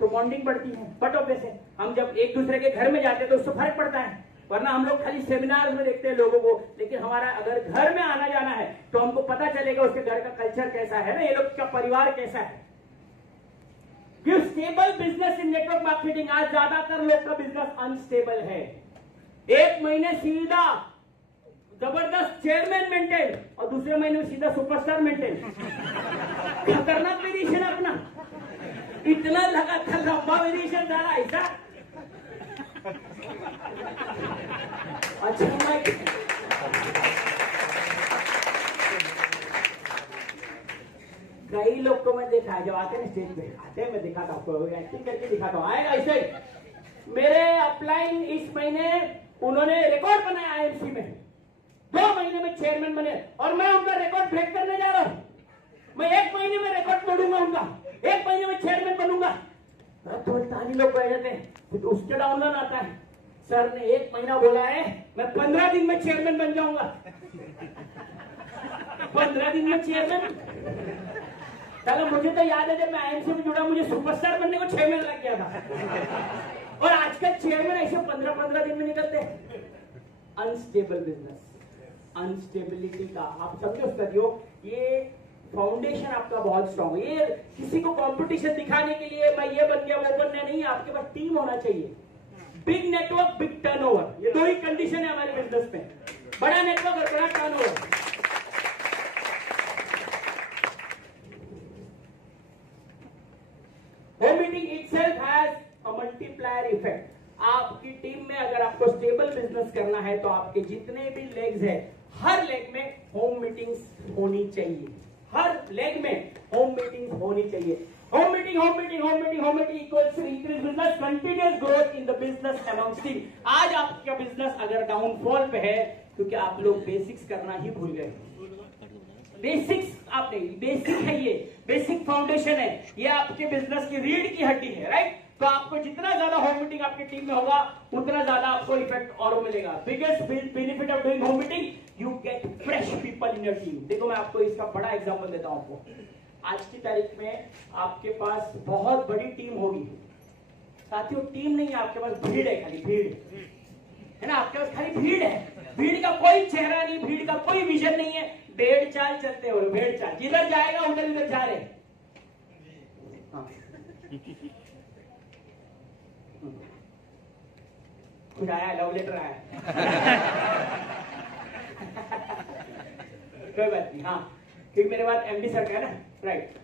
तो बॉन्डिंग बढ़ती है। बट ऑब्वियसली हम जब एक दूसरे के घर में जाते हैं तो उससे फर्क पड़ता है, वरना हम लोग खाली सेमिनार में देखते हैं लोगों को, लेकिन हमारा अगर घर में आना जाना है तो हमको पता चलेगा उसके घर का कल्चर कैसा है ना, ये लोग का परिवार कैसा है। Give stable business in network marketing. आज ज्यादातर लोग का बिजनेस अनस्टेबल है। एक महीने सीधा जबरदस्त चेयरमैन मेंटेन और दूसरे महीने में सीधा सुपरस्टार मेंटेन। खतरनाक वेरिएशन अपना, इतना लगा था लंबा वेरिएशन जा रहा ऐसा। अच्छा माइक, कई लोग को मैं देखा है जब आते हैं स्टेज पे, आते हैं मैं दिखाता हूँ, आपको एक्टिंग करके दिखाता हूँ, आएगा ऐसे। मेरे अपलाइन इस महीने उन्होंने रिकॉर्ड बनाया आईएमसी में, 2 महीने में चेयरमैन बने, और मैं उनका रिकॉर्ड ब्रेक करने जा रहा हूं। मैं 1 महीने में रिकॉर्ड तोड़ूंगा उनका, 1 महीने में चेयरमैन बनूंगा। तो ताली लोग बैठ जाते हैं, तो उसके डाउनलोड आता है, सर ने 1 महीना बोला है, मैं 15 दिन में चेयरमैन बन जाऊंगा। 15 दिन में चेयरमैन। चलो मुझे तो याद है जब मैं आईएमसी में जुड़ा, मुझे सुपरस्टार बनने को 6 महीने लग गया था, और आजकल चेयरमैन ऐसे 15-15 दिन में निकलते हैं। अनस्टेबल बिजनेस, अनस्टेबिलिटी का आप समझो साथियों, ये फाउंडेशन आपका बहुत स्ट्रांग है। ये किसी को कंपटीशन दिखाने के लिए मैं ये बन गया वो बनना नहीं, आपके पास टीम होना चाहिए। बिग नेटवर्क बिग टर्नओवर, ये 2 ही कंडीशन है हमारे बिजनेस में, बड़ा नेटवर्क और बड़ा turnover. Home meeting itself has a multiplier effect. आपकी टीम में अगर आपको स्टेबल बिजनेस करना है तो आपके जितने भी लेग्स है, हर लेग में होम मीटिंग्स होनी चाहिए, हर लेग में होम मीटिंग्स होनी चाहिए। Home meeting home meeting home meeting home meeting equals to increase business, continuous growth in the business amongst team. आज आपका बिजनेस अगर डाउनफॉल पे है क्योंकि आप लोग बेसिक्स करना ही भूल गए। बेसिक्स आपने, बेसिक है ये, बेसिक फाउंडेशन है ये, आपके बिजनेस की रीढ़ की हड्डी है, राइट। तो आपको जितना ज्यादा होम मीटिंग आपकी टीम में होगा उतना ज्यादा आपको इफेक्ट और मिलेगा। Biggest benefit of doing home meeting, you get fresh people in your team. देखो मैं आपको इसका बड़ा एग्जांपल देता हूं आपको। आज की तारीख में आपके पास बहुत बड़ी टीम होगी साथियों, टीम नहीं है आपके पास, भीड़ है, खाली भीड़ है ना, आपके पास खाली भीड़ है। भीड़ का कोई चेहरा नहीं, भीड़ का कोई विजन नहीं है, भेड़ चाल चलते हो, भेड़ चाल, जिधर जाएगा उधर उधर जा रहे। कुछ आया, लव लेटर आया। कोई बात नहीं। हाँ, फिर मेरे बाद एमडी सर का है ना, राइट।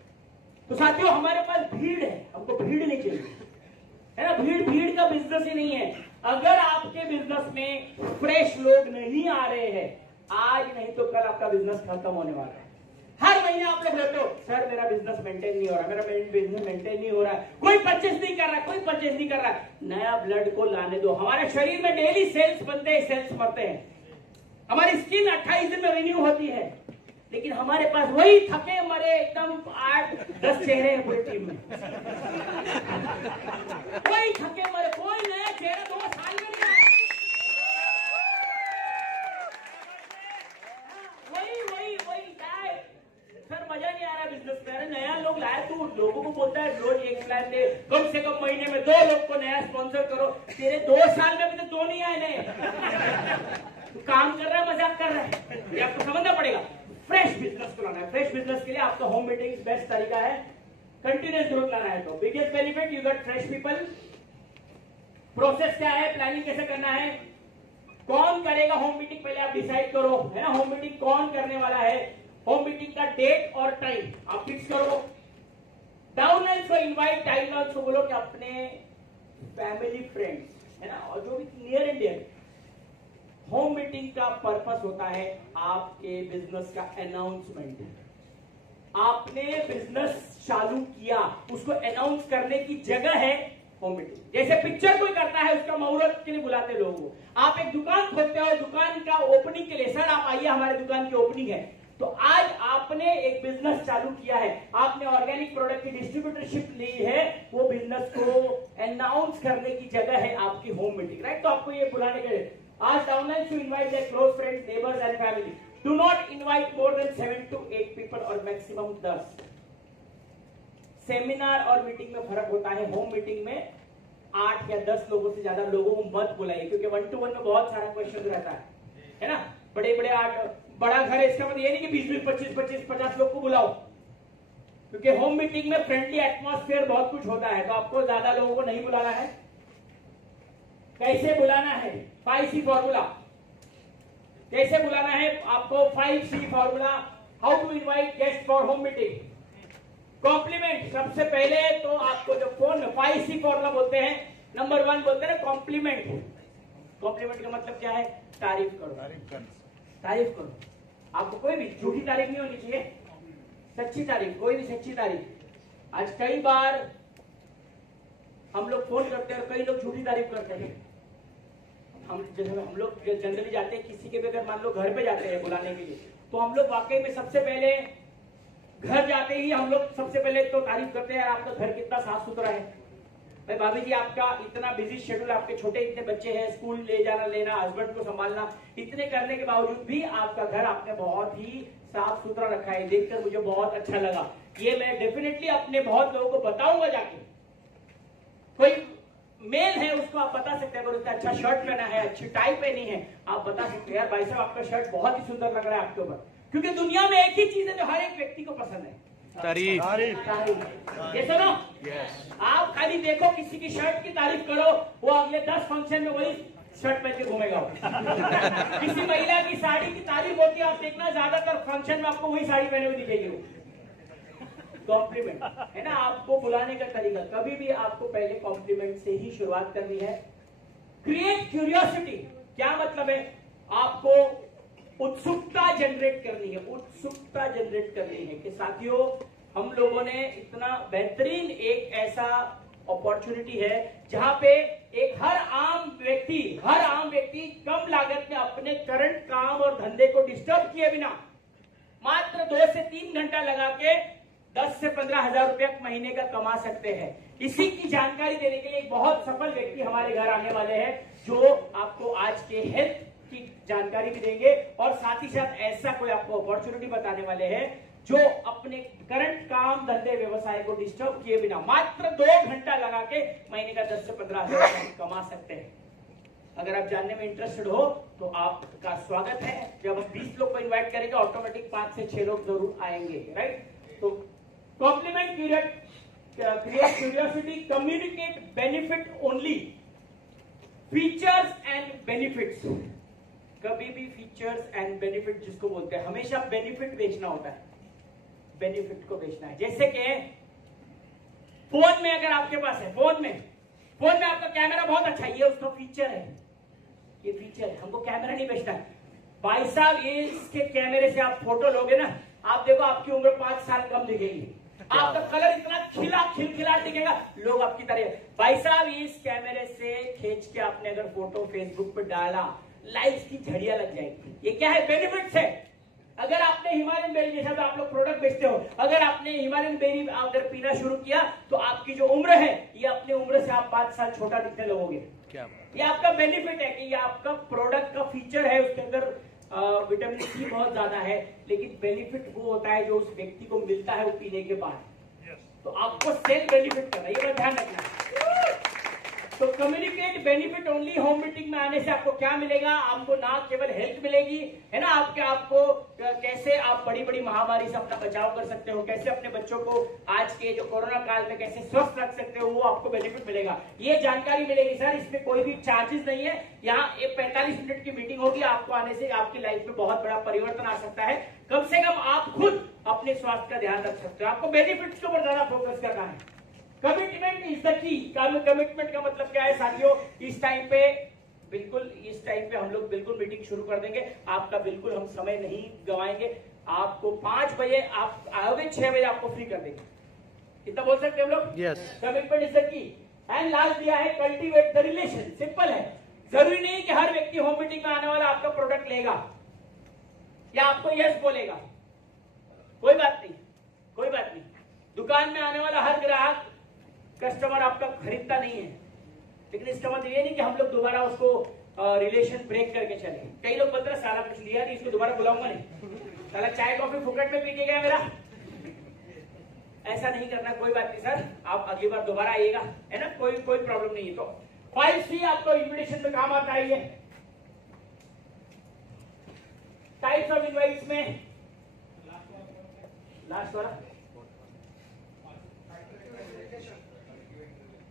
तो साथियों, हमारे पास भीड़ है, हमको भीड़ नहीं चाहिए, है ना। भीड़ का बिजनेस ही नहीं है। अगर आपके बिजनेस में फ्रेश लोग नहीं आ रहे हैं, आज नहीं तो कल आपका बिजनेस खत्म होने वाला है। हर महीने आप लोग रहते हो, सर मेरा बिजनेस मेंटेन नहीं हो रहा, मेरा बिजनेस मेंटेन नहीं हो रहा, कोई परचेस नहीं कर रहा, कोई परचेस नहीं कर रहा। नया ब्लड को लाने दो। हमारे शरीर में डेली सेल्स बनते हैं, सेल्स मरते हैं। हमारी स्किन 28 दिन में रिन्यू होती है, लेकिन हमारे पास वही थके मरे एकदम 8-10 चेहरे हैं पूरी टीम में। वही थके मरे, कोई नया चेहरा 2 साल में नहीं आया। वही सर मजा नहीं आ रहा बिजनेस में। अरे नया लोग लाए, तू लोगों को बोलता है रोज 1 लाख दे, कम से कम महीने में 2 लोग को नया स्पॉन्सर करो। तेरे 2 साल में भी तो 2 नहीं आए नए। तू काम कर रहा है, मजाक कर रहा है, ये आपको समझना पड़ेगा। फ्रेश बिजनेस को लाना है। फ्रेश बिजनेस के लिए आपका होम मीटिंग बेस्ट तरीका है। कंटिन्यूस ग्रोथ लाना है तो biggest benefit, you get fresh people. Process क्या है, प्लानिंग कैसे करना है, कौन करेगा होम मीटिंग, पहले आप डिसाइड करो, है ना। होम मीटिंग कौन करने वाला है, होम मीटिंग का डेट और टाइम आप फिक्स करो। डाउनलाइंस को इनवाइट, टाइमलाइंस को बोलो कि अपने फैमिली फ्रेंड्स, है ना, और जो भी near and dear. Home meeting का पर्पस होता है आपके बिजनेस का अनाउंसमेंट। आपने बिजनेस चालू किया, उसको अनाउंस करने की जगह है होम मीटिंग। जैसे पिक्चर कोई करता है, उसका मुहूर्त के लिए बुलाते लोगों को। आप एक दुकान खोलते हो, दुकान का ओपनिंग के लिए, सर आप आइए हमारे दुकान की ओपनिंग है। तो आज आपने एक बिजनेस चालू किया है, आपने ऑर्गेनिक प्रोडक्ट की डिस्ट्रीब्यूटरशिप ली है, वो बिजनेस को अनाउंस करने की जगह है आपकी होम मीटिंग, राइट। तो आपको ये बुलाने के लिए आज downline to invite their close friends, neighbours and family. Do not invite more than 7 to 8 people और मैक्सिमम 10। सेमिनार और मीटिंग में फर्क होता है। होम मीटिंग में 8 या 10 लोगों से ज्यादा लोगों को मत बुलाइए, क्योंकि 1-to-1 में बहुत सारा क्वेश्चन रहता है ना। बड़े 8 बड़ा घर है, इसका मतलब ये नहीं कि 20-20, 25-25, 50 लोग को बुलाओ, क्योंकि होम मीटिंग में फ्रेंडली एटमॉस्फेयर बहुत कुछ होता है। तो आपको ज्यादा लोगों को नहीं बुलाना है। कैसे बुलाना है, 5C फॉर्मूला। कैसे बुलाना है आपको, 5C formula. How to invite guest for home meeting. Compliment, सबसे पहले तो आपको जो फोन 5C फॉर्मूला बोलते हैं, नंबर 1 बोलते हैं कॉम्प्लीमेंट। कॉम्प्लीमेंट का मतलब क्या है, तारीफ करो। तारीफ करो। आपको कोई भी झूठी तारीफ नहीं होनी चाहिए, सच्ची तारीफ, कोई भी सच्ची तारीफ। आज कई बार हम लोग फोन करते हैं और कई लोग झूठी तारीफ करते हैं। हम लोग जनरली जाते हैं किसी के भी, अगर मान लो घर पे जाते हैं बुलाने के लिए, तो हम लोग वाकई में सबसे पहले घर जाते ही हम लोग सबसे पहले तो तारीफ करते हैं, आपका घर कितना साफ सुथरा है। भाई भाभी जी, आपका इतना बिजी शेड्यूल, आपके छोटे इतने बच्चे हैं, स्कूल ले जाना लेना, हस्बैंड को संभालना, इतने करने के बावजूद भी आपका घर आपने बहुत ही साफ सुथरा रखा है, देखकर मुझे बहुत अच्छा लगा। ये मैं डेफिनेटली अपने बहुत लोगों को बताऊंगा जाके। कोई मेल है उसको आप बता सकते हैं, अगर उसने अच्छा शर्ट पहना है, अच्छी टाई पहनी है, आप बता सकते हैं यार भाई साहब आपका शर्ट बहुत ही सुंदर लग रहा है आपके ऊपर। क्योंकि दुनिया में एक ही चीज है जो हर एक व्यक्ति को पसंद है, तारीफ। ये सुनो, आप खाली देखो किसी की शर्ट की तारीफ करो, वो अगले 10 फंक्शन में वही शर्ट पहन के घूमेगा। किसी महिला की साड़ी की तारीफ होती है, आप देखना ज्यादातर फंक्शन में आपको वही साड़ी पहने हुए दिखेगी। कॉम्प्लीमेंट है ना, आपको बुलाने का तरीका, कभी भी आपको पहले कॉम्प्लीमेंट से ही शुरुआत करनी है। क्रिएट क्यूरियोसिटी, क्या मतलब है, आपको उत्सुकता जनरेट करनी है, उत्सुकता जनरेट करनी है कि साथियों हम लोगों ने इतना बेहतरीन एक ऐसा अपॉर्चुनिटी है जहां पे एक हर आम व्यक्ति कम लागत में अपने करंट काम और धंधे को डिस्टर्ब किए बिना मात्र 2 से 3 घंटा लगा के 10 से 15 हजार रुपया महीने का कमा सकते हैं। इसी की जानकारी देने के लिए एक बहुत सफल व्यक्ति हमारे घर आने वाले हैं, जो आपको आज के हेल्थ की जानकारी भी देंगे और साथ ही साथ ऐसा कोई आपको अपॉर्चुनिटी बताने वाले हैं जो अपने करंट काम धंधे व्यवसाय को डिस्टर्ब किए बिना मात्र 2 घंटा लगा के महीने का 10 से 15 हजार कमा सकते हैं। अगर आप जानने में इंटरेस्टेड हो तो आपका स्वागत है। जब हम 20 लोग को इन्वाइट करेंगे ऑटोमेटिक 5 से 6 लोग जरूर आएंगे, राइट। तो compliment, create curiosity, communicate benefit only, features and benefits, कभी भी फीचर्स एंड बेनिफिट जिसको बोलते हैं, हमेशा बेनिफिट बेचना होता है, बेनिफिट को बेचना है। जैसे कि फोन में अगर आपके पास है, फोन में आपका कैमरा बहुत अच्छा है, ये उसका फीचर है, ये फीचर है, हमको कैमरा नहीं बेचना है। भाई साहब ये इसके कैमरे से आप फोटो लोगे ना, आप देखो आपकी उम्र 5 साल कम दिखेगी, आपका कलर इतना खिलखिला दिखेगा, लोग आपकी तरह। भाई साहब इस कैमरे से खींच के आपने अगर फोटो फेसबुक पे डाला, लाइक्स की झड़ियां लग जाएगी। ये क्या है? बेनिफिट्स है। अगर आपने हिमालयन बेरी, जैसा तो आप लोग प्रोडक्ट बेचते हो, अगर आपने हिमालयन बेरी अगर पीना शुरू किया तो आपकी जो उम्र है, ये अपनी उम्र से आप 5 साल छोटा दिखने लगोगे। क्या ये आपका बेनिफिट है कि ये आपका प्रोडक्ट का फीचर है, उसके अंदर विटामिन सी बहुत ज्यादा है, लेकिन बेनिफिट वो होता है जो उस व्यक्ति को मिलता है वो पीने के बाद। तो आपको सेल बेनिफिट करना है, ये बात ध्यान रखना। तो communicate benefit only. Home meeting में आने से आपको क्या मिलेगा? आपको ना केवल हेल्थ मिलेगी, है ना, आपको कैसे आप बड़ी बड़ी महामारी से अपना बचाव कर सकते हो, कैसे अपने बच्चों को आज के जो कोरोना काल में कैसे स्वस्थ रख सकते हो, वो आपको बेनिफिट मिलेगा, ये जानकारी मिलेगी। सर इसमें कोई भी चार्जेस नहीं है, यहाँ एक 45 मिनट की मीटिंग होगी, आपको आने से आपकी लाइफ में बहुत बड़ा परिवर्तन आ सकता है। कम से कम आप खुद अपने स्वास्थ्य का ध्यान रख सकते हो, आपको बेनिफिट्स के ऊपर ज्यादा फोकस करना है। Commitment is the key. Commitment का मतलब क्या है साथियों? इस टाइम पे हम लोग बिल्कुल मीटिंग शुरू कर देंगे, आपका बिल्कुल हम समय नहीं गवाएंगे। आपको 5 बजे आप आओगे, 6 बजे आपको फ्री कर देंगे। इतना बोल सकते हैं हम लोग? Yes. Commitment is the key. And last दिया है कल्टीवेट द रिलेशन। सिंपल है, जरूरी नहीं कि हर व्यक्ति होम मीटिंग में आने वाला आपका प्रोडक्ट लेगा या आपको यस बोलेगा, कोई बात नहीं, कोई बात नहीं। दुकान में आने वाला हर ग्राहक कस्टमर आपका खरीदता नहीं है, लेकिन इसका मतलब ये नहीं कि हम लोग दोबारा उसको रिलेशन ब्रेक करके चले। कई लोग बोलते हैं साला कुछ लिया नहीं, इसको दोबारा बुलाऊंगा नहीं, साला चाय कॉफी फुकट में पी के गया मेरा। ऐसा नहीं करना, कोई बात नहीं सर, आप अगली बार दोबारा आइएगा, है ना, कोई प्रॉब्लम नहीं है। तो 5C आपको इन्विटेशन में काम आता है। टाइप्स ऑफ इनवाइट्स में लास्ट वाला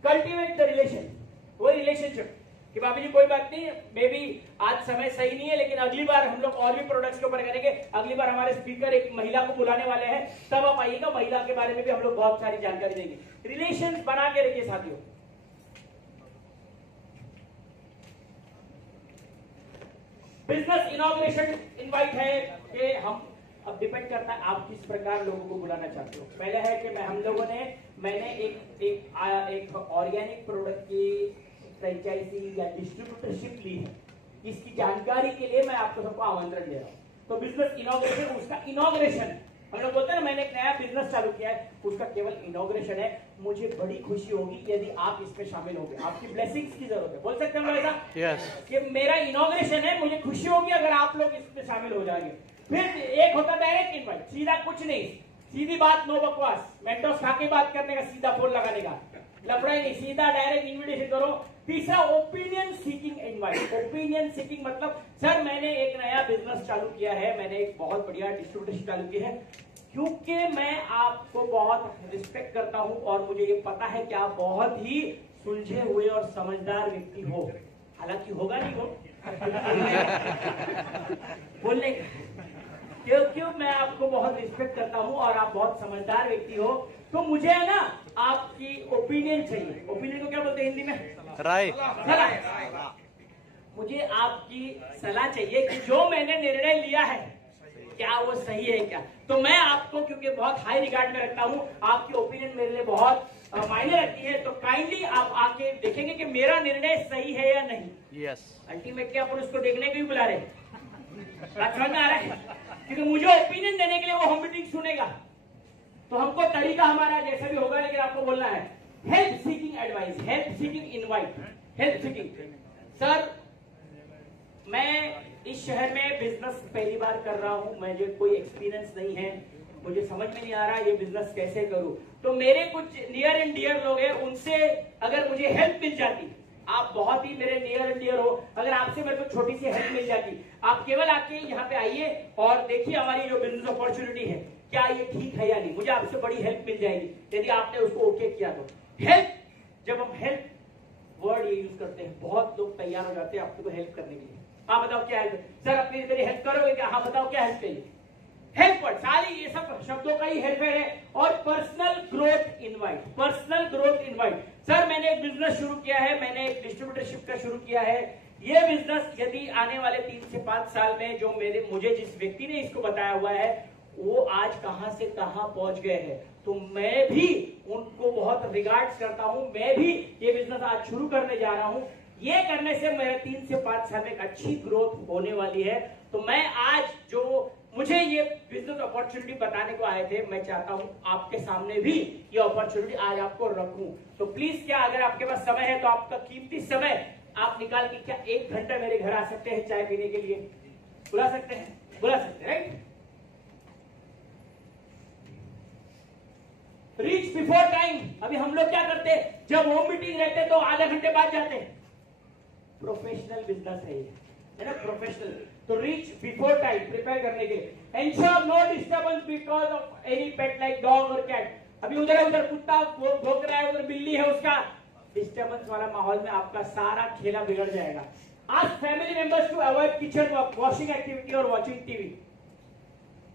कल्टीवेट द रिलेशन, वो रिलेशनशिप कि बाबू जी कोई बात नहीं, मे बी आज समय सही नहीं है, लेकिन अगली बार हम लोग और भी प्रोडक्ट्स के ऊपर करेंगे। अगली बार हमारे स्पीकर एक महिला को बुलाने वाले हैं, तब आप आइएगा, महिला के बारे में भी हम लोग बहुत सारी जानकारी देंगे। रिलेशंस बना के रखिए साथियों। बिजनेस इनॉग्रेशन इनवाइट है कि हम, अब डिपेंड करता है आप किस प्रकार लोगों को बुलाना चाहते हो। पहले है कि मैंने एक ऑर्गेनिक प्रोडक्ट की फ्रेंचाइजी या डिस्ट्रीब्यूटरशिप ली है, इसकी जानकारी के लिए मैं आपको सबको आमंत्रण दे रहा हूँ। तो बिजनेस इनॉग्रेशन, उसका इनॉग्रेशन हम लोग बोलते हैं ना, मैंने एक नया बिजनेस चालू किया है, उसका केवल इनॉग्रेशन है। मुझे बड़ी खुशी होगी यदि आप इसमें शामिल होंगे, आपकी ब्लेसिंग्स की जरूरत है, बोल सकते हैं हम लोग ऐसा? यस। कि मेरा इनॉग्रेशन है, मुझे खुशी होगी अगर आप लोग इसमें शामिल हो जाएंगे। फिर एक होता डायरेक्ट इनवाइट, सीधा कुछ नहीं, सीधी बात, नो बकवास, मेंटोस खा के बात करने का, सीधा फोन लगाने का, लफड़ा नहीं, सीधा डायरेक्ट इन्विटेशन करो। तीसरा opinion seeking invite. Opinion seeking मतलब सर मैंने एक नया बिजनेस चालू किया है, मैंने एक बहुत बढ़िया डिस्ट्रीब्यूटरशिप चालू की है, क्योंकि मैं आपको बहुत रिस्पेक्ट करता हूं और मुझे ये पता है कि आप बहुत ही सुलझे हुए और समझदार व्यक्ति हो, हालांकि होगा नहीं वो बोलने क्यों मैं आपको बहुत रिस्पेक्ट करता हूं और आप बहुत समझदार व्यक्ति हो, तो मुझे है ना आपकी ओपिनियन चाहिए। ओपिनियन को क्या बोलते हैं हिंदी में? राय। मुझे आपकी सलाह चाहिए कि जो मैंने निर्णय लिया है क्या वो सही है क्या। तो मैं आपको क्योंकि बहुत हाई रिगार्ड में रखता हूं, आपकी ओपिनियन मेरे लिए बहुत मायने रखती है, तो काइंडली आप आके देखेंगे कि मेरा निर्णय सही है या नहीं। यस। अल्टीमेटली अपन उसको देखने के भी बुला रहे हैं, समझ में आ रहा है? क्योंकि मुझे ओपिनियन देने के लिए वो होम मीटिंग सुनेगा, तो हमको तरीका हमारा जैसा भी होगा, लेकिन आपको बोलना है help seeking advice, help seeking invite, help seeking. Sir मैं इस शहर में बिजनेस पहली बार कर रहा हूं, मुझे कोई एक्सपीरियंस नहीं है, मुझे समझ में नहीं आ रहा ये बिजनेस कैसे करूं। तो मेरे कुछ नियर एंड डियर लोग हैं, उनसे अगर मुझे हेल्प मिल जाती, आप बहुत ही मेरे नियर एंड डियर हो, अगर आपसे मेरे को छोटी सी हेल्प मिल जाती, आप केवल आके यहाँ पे आइए और देखिए हमारी जो बिजनेस अपॉर्चुनिटी है क्या ये ठीक है या नहीं, मुझे आपसे बड़ी हेल्प मिल जाएगी यदि आपने उसको ओके किया तो। हेल्प, जब हम हेल्प वर्ड ये यूज करते हैं, बहुत लोग तैयार हो जाते हैं आपको हेल्प करने के लिए। हाँ बताओ क्या हेल्प, सर अपनी मेरी हेल्प करोगे क्या? हाँ बताओ क्या हेल्प चाहिए? हेल्प वर्ड, सारी ये सब शब्दों का ही हेल्प है। और personal growth invite, personal growth invite. Sir मैंने एक बिजनेस शुरू किया है, मैंने एक डिस्ट्रीब्यूटरशिप का शुरू किया है, ये बिजनेस यदि आने वाले 3 से 5 साल में जो मुझे जिस व्यक्ति ने इसको बताया हुआ है वो आज कहां से कहां पहुंच गए हैं, तो मैं भी उनको बहुत रिगार्ड्स करता हूं। मैं भी ये बिजनेस आज शुरू करने जा रहा हूं। ये करने से मेरे 3 से 5 साल में एक अच्छी ग्रोथ होने वाली है। तो मैं आज जो मुझे ये बिजनेस अपॉर्चुनिटी बताने को आए थे, मैं चाहता हूं आपके सामने भी ये अपॉर्चुनिटी आज आपको रखूं। तो प्लीज क्या अगर आपके पास समय है तो आपका कीमती समय आप निकाल के क्या 1 घंटा मेरे घर आ सकते हैं चाय पीने के लिए? बुला सकते हैं, बुला सकते हैं, राइट? Reach before time. अभी हम लोग क्या करते हैं, जब होम मीटिंग रहते तो आधे घंटे बाद जाते हैं। प्रोफेशनल बिजनेस है ये, है ना, प्रोफेशनल। तो रीच बिफोर टाइम प्रिपेयर करने के लिए। Ensure no disturbance because of any pet like dog और कैट। अभी उधर उधर कुत्ता भौंक रहा है, उधर बिल्ली है, उसका डिस्टर्बेंस वाला माहौल में आपका सारा खेला बिगड़ जाएगा। Ask family members to avoid kitchen work, washing activity और वॉचिंग टीवी।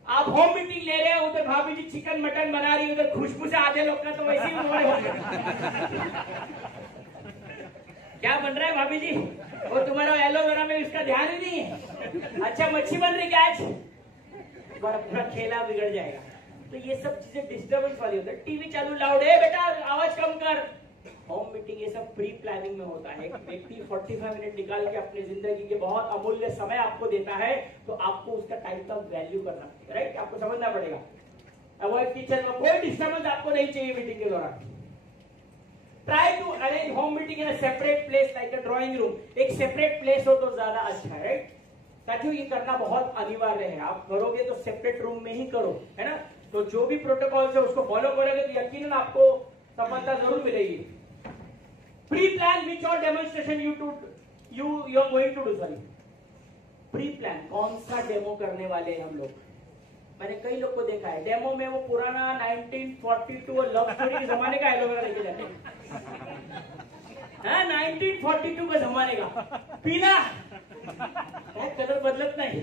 आप होम मीटिंग ले रहे हो, उधर भाभी जी चिकन मटन बना रही है, उधर खुशबू से आधे लोग का तो वैसे ही उन्होंने हो गया। क्या बन रहा है भाभी जी? वो तुम्हारा एलोवेरा में इसका ध्यान ही नहीं है। अच्छा मच्छी बन रही क्या आज? पूरा खेला बिगड़ जाएगा। तो ये सब चीजें डिस्टर्बेंस वाली होता है। टीवी चालू लाउड है, बेटा आवाज कम कर। होम मीटिंग ये सब प्री प्लानिंग में होता है। एक व्यक्ति 45 मिनट निकाल के अपनी जिंदगी के बहुत अमूल्य समय आपको देता है, तो आपको उसका टाइम का वैल्यू करना पड़ेगा, राइट? आपको समझना पड़ेगा। अवॉइड किचन में कोई डिस्टर्बेंस आपको नहीं चाहिए मीटिंग के दौरान। Try to arrange home meeting in a separate place like a drawing room. एक सेपरेट प्लेस हो तो ज्यादा अच्छा है, राइट? ताकि ये करना बहुत अनिवार्य है। आप करोगे तो सेपरेट रूम में ही करो, है ना? तो जो भी प्रोटोकॉल है उसको फॉलो करोगे तो यकीनन आपको सफलता जरूर मिलेगी। प्री प्लान विच और demonstration you are going to do. Sorry, pre plan कौन सा डेमो करने वाले हैं हम लोग। मैंने कई लोग को देखा है डेमो में वो पुराना 1942 और लव स्टोरी के जमाने का एलोवेरा लेके जाते हैं। 1942 के जमाने का पीला कलर बदलत नहीं,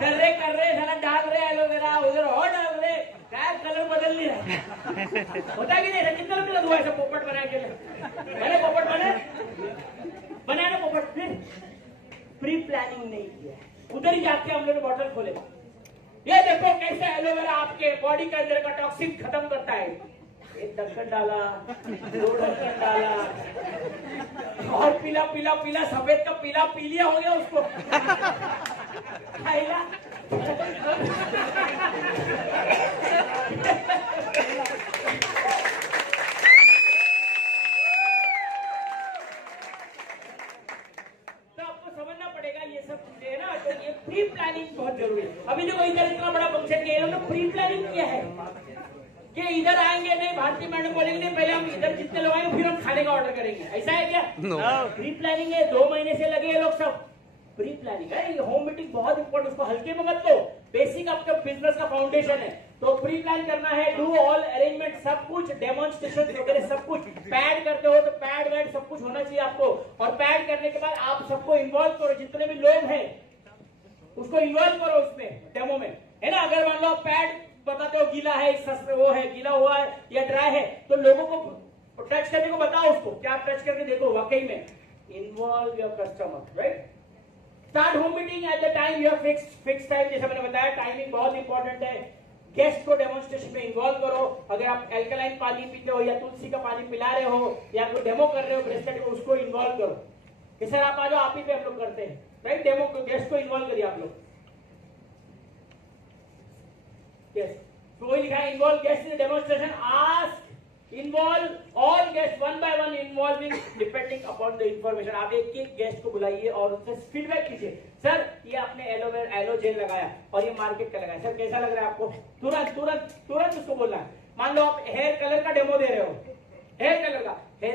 कर रहे साला डाल रहे एलोवेरा, उधर और डाल रहे, क्या कलर बदल नहीं रहा। होता कि नहीं? कितना लोग हुआ ऐसा पोपट बना के? मैंने पोपट बनाया ना पोपट। फिर प्री प्लानिंग नहीं किया, उधर ही जाके हम लोग बॉटल खोले। ये देखो कैसे एलोवेरा आपके बॉडी के अंदर का टॉक्सिन खत्म करता है। एक ढक्कन डाला, 2 ढक्कन डाला, और पीला पीला पीला, सफेद का पीला पीलिया हो गया उसको खाइला। तो आपको समझना पड़ेगा ये सब चीजें, है ना? तो ये प्री प्लानिंग बहुत जरूरी है। अभी देखो इधर इतना बड़ा फंक्शन किया, इन्होंने प्री प्लानिंग किया है कि इधर आएंगे नहीं, भारतीय मैडम बोलेंगे नहीं, पहले हम इधर जितने लोग आएंगे फिर हम खाने का ऑर्डर करेंगे। ऐसा है क्या? प्री प्लानिंग है, 2 महीने से लगे हैं लोग सब। प्री प्लानिंग है। ये होम मीटिंग बहुत इंपॉर्टेंट, उसको हल्के में मत लो। बेसिक आपका बिजनेस का फाउंडेशन है, तो प्री प्लान करना है। डू ऑल अरेंजमेंट, सब कुछ डेमोन्स्ट्रेशन वगैरह सब कुछ। पैड करते हो तो पैड वैड सब कुछ होना चाहिए आपको। और पैड करने के बाद आप सबको इन्वॉल्व करो, जितने भी लोग हैं उसको इन्वॉल्व करो उसमें, डेमो में, है ना? अगर मान लो आप पैड बताते हो गीला है, वो है गीला हुआ है या ड्राई है, तो लोगों को टच करने को बताओ उसको, क्या आप टच करके देखो वाकई में। Involve your customer, right? Start home meeting at the time you have fix time. जैसा मैंने बताया टाइमिंग बहुत इंपॉर्टेंट है। गेस्ट को डेमोन्स्ट्रेशन में इन्वॉल्व करो। अगर आप एल्कलाइन पानी पीते हो या तुलसी का पानी पिला रहे हो या कोई डेमो कर रहे हो ब्रेसलेट को, उसको इन्वॉल्व करो कि सर आप आ जाओ, आप ही पे हम लोग करते हैं, राइट? डेमो को गेस्ट को इन्वॉल्व करिए आप लोग। Yes. तो वही लिखा है involve guest in demonstration. Ask involve all guest one by one involving depending upon the information. आप एक गेस्ट को बुलाइए और उससे फीडबैक कीजिए। सर ये आपने एलो जेल लगाया और ये मार्केट का लगाया, सर कैसा लग रहा है आपको? तुरंत तुरंत तुरंत उसको बोलना है। मान लो आप हेयर कलर का डेमो दे रहे हो, हेयर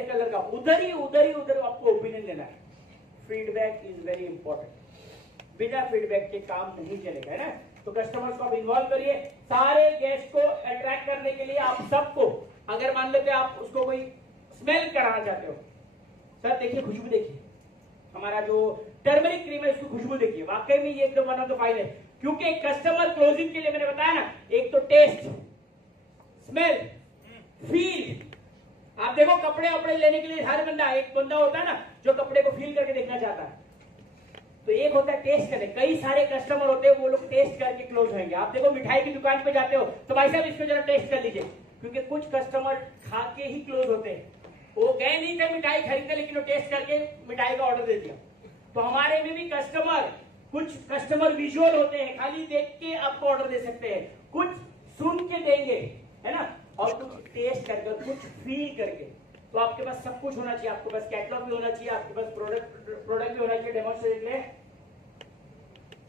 कलर का उधर ही आपको ओपिनियन देना है। Feedback is very important. बिना फीडबैक के काम नहीं चलेगा, है ना? तो कस्टमर्स को आप इन्वॉल्व करिए। सारे गेस्ट को अट्रैक्ट करने के लिए आप सबको, अगर मान लेते आप उसको कोई स्मेल कराना चाहते हो, सर देखिए खुशबू देखिए, हमारा जो टर्मरिक क्रीम है उसकी खुशबू देखिए, वाकई में ये एकदम वन ऑफ द फाइन है। क्योंकि कस्टमर क्लोजिंग के लिए मैंने बताया ना, एक तो टेस्ट, स्मेल, फील। आप देखो कपड़े वपड़े लेने के लिए हर बंदा, एक बंदा होता है ना जो कपड़े को फील करके देखना चाहता है, तो एक होता है टेस्ट करने। कई सारे कस्टमर होते हैं वो लोग टेस्ट करके क्लोज होंगे। आप देखो मिठाई की दुकान पे जाते हो तो भाई साहब इसको जरा टेस्ट कर लीजिए, क्योंकि कुछ कस्टमर खा के ही क्लोज होते हैं। वो गए नहीं थे मिठाई खरीदने, लेकिन वो टेस्ट करके मिठाई का ऑर्डर दे दिया। तो हमारे में भी कस्टमर, कुछ कस्टमर विजुअल होते हैं, खाली देख के आपको ऑर्डर दे सकते हैं, कुछ सुन के देंगे, है ना, और कुछ टेस्ट करके, कुछ फील करके। तो आपके पास सब कुछ होना चाहिए, आपके पास कैटलॉग भी होना चाहिए, आपके पास प्रोडक्ट भी होना चाहिए। डेमोन्स्ट्रेट ले,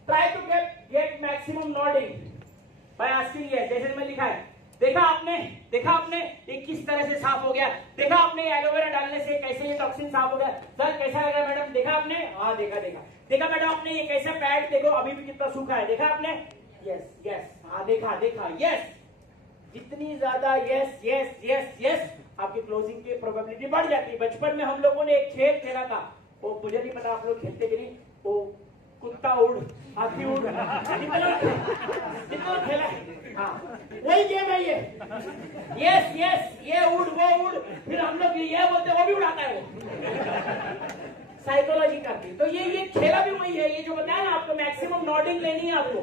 try to get maximum nodding by asking yes. जैसे मैं लिखा है, देखा आपने ये किस तरह से साफ हो गया, देखा आपने एलोवेरा डालने से कैसे ये टॉक्सिन साफ हो गया। सर कैसा लगा मैडम, देखा आपने, हाँ देखा मैडम आपने, ये कैसा पैड देखो अभी भी कितना सूखा है, देखा आपने, यस, हाँ देखा, यस। जितनी ज्यादा यस आपकी क्लोजिंग की प्रोबेबिलिटी बढ़ जाती है। बचपन में हम लोगों ने एक खेल खेला था, वो मुझे नहीं पता आप लोग खेलते कि नहीं, वो कुत्ता उड़, हाथी उड़, कितना खेला है, हाँ वही गेम है ये। यस, ये उड़ वो उड़, फिर हम लोग ये बोलते वो भी उड़ाता है वो, साइकोलॉजी करती। तो ये खेला भी वही है, ये जो बताया ना आपको मैक्सिमम नॉडिंग लेनी है आपको,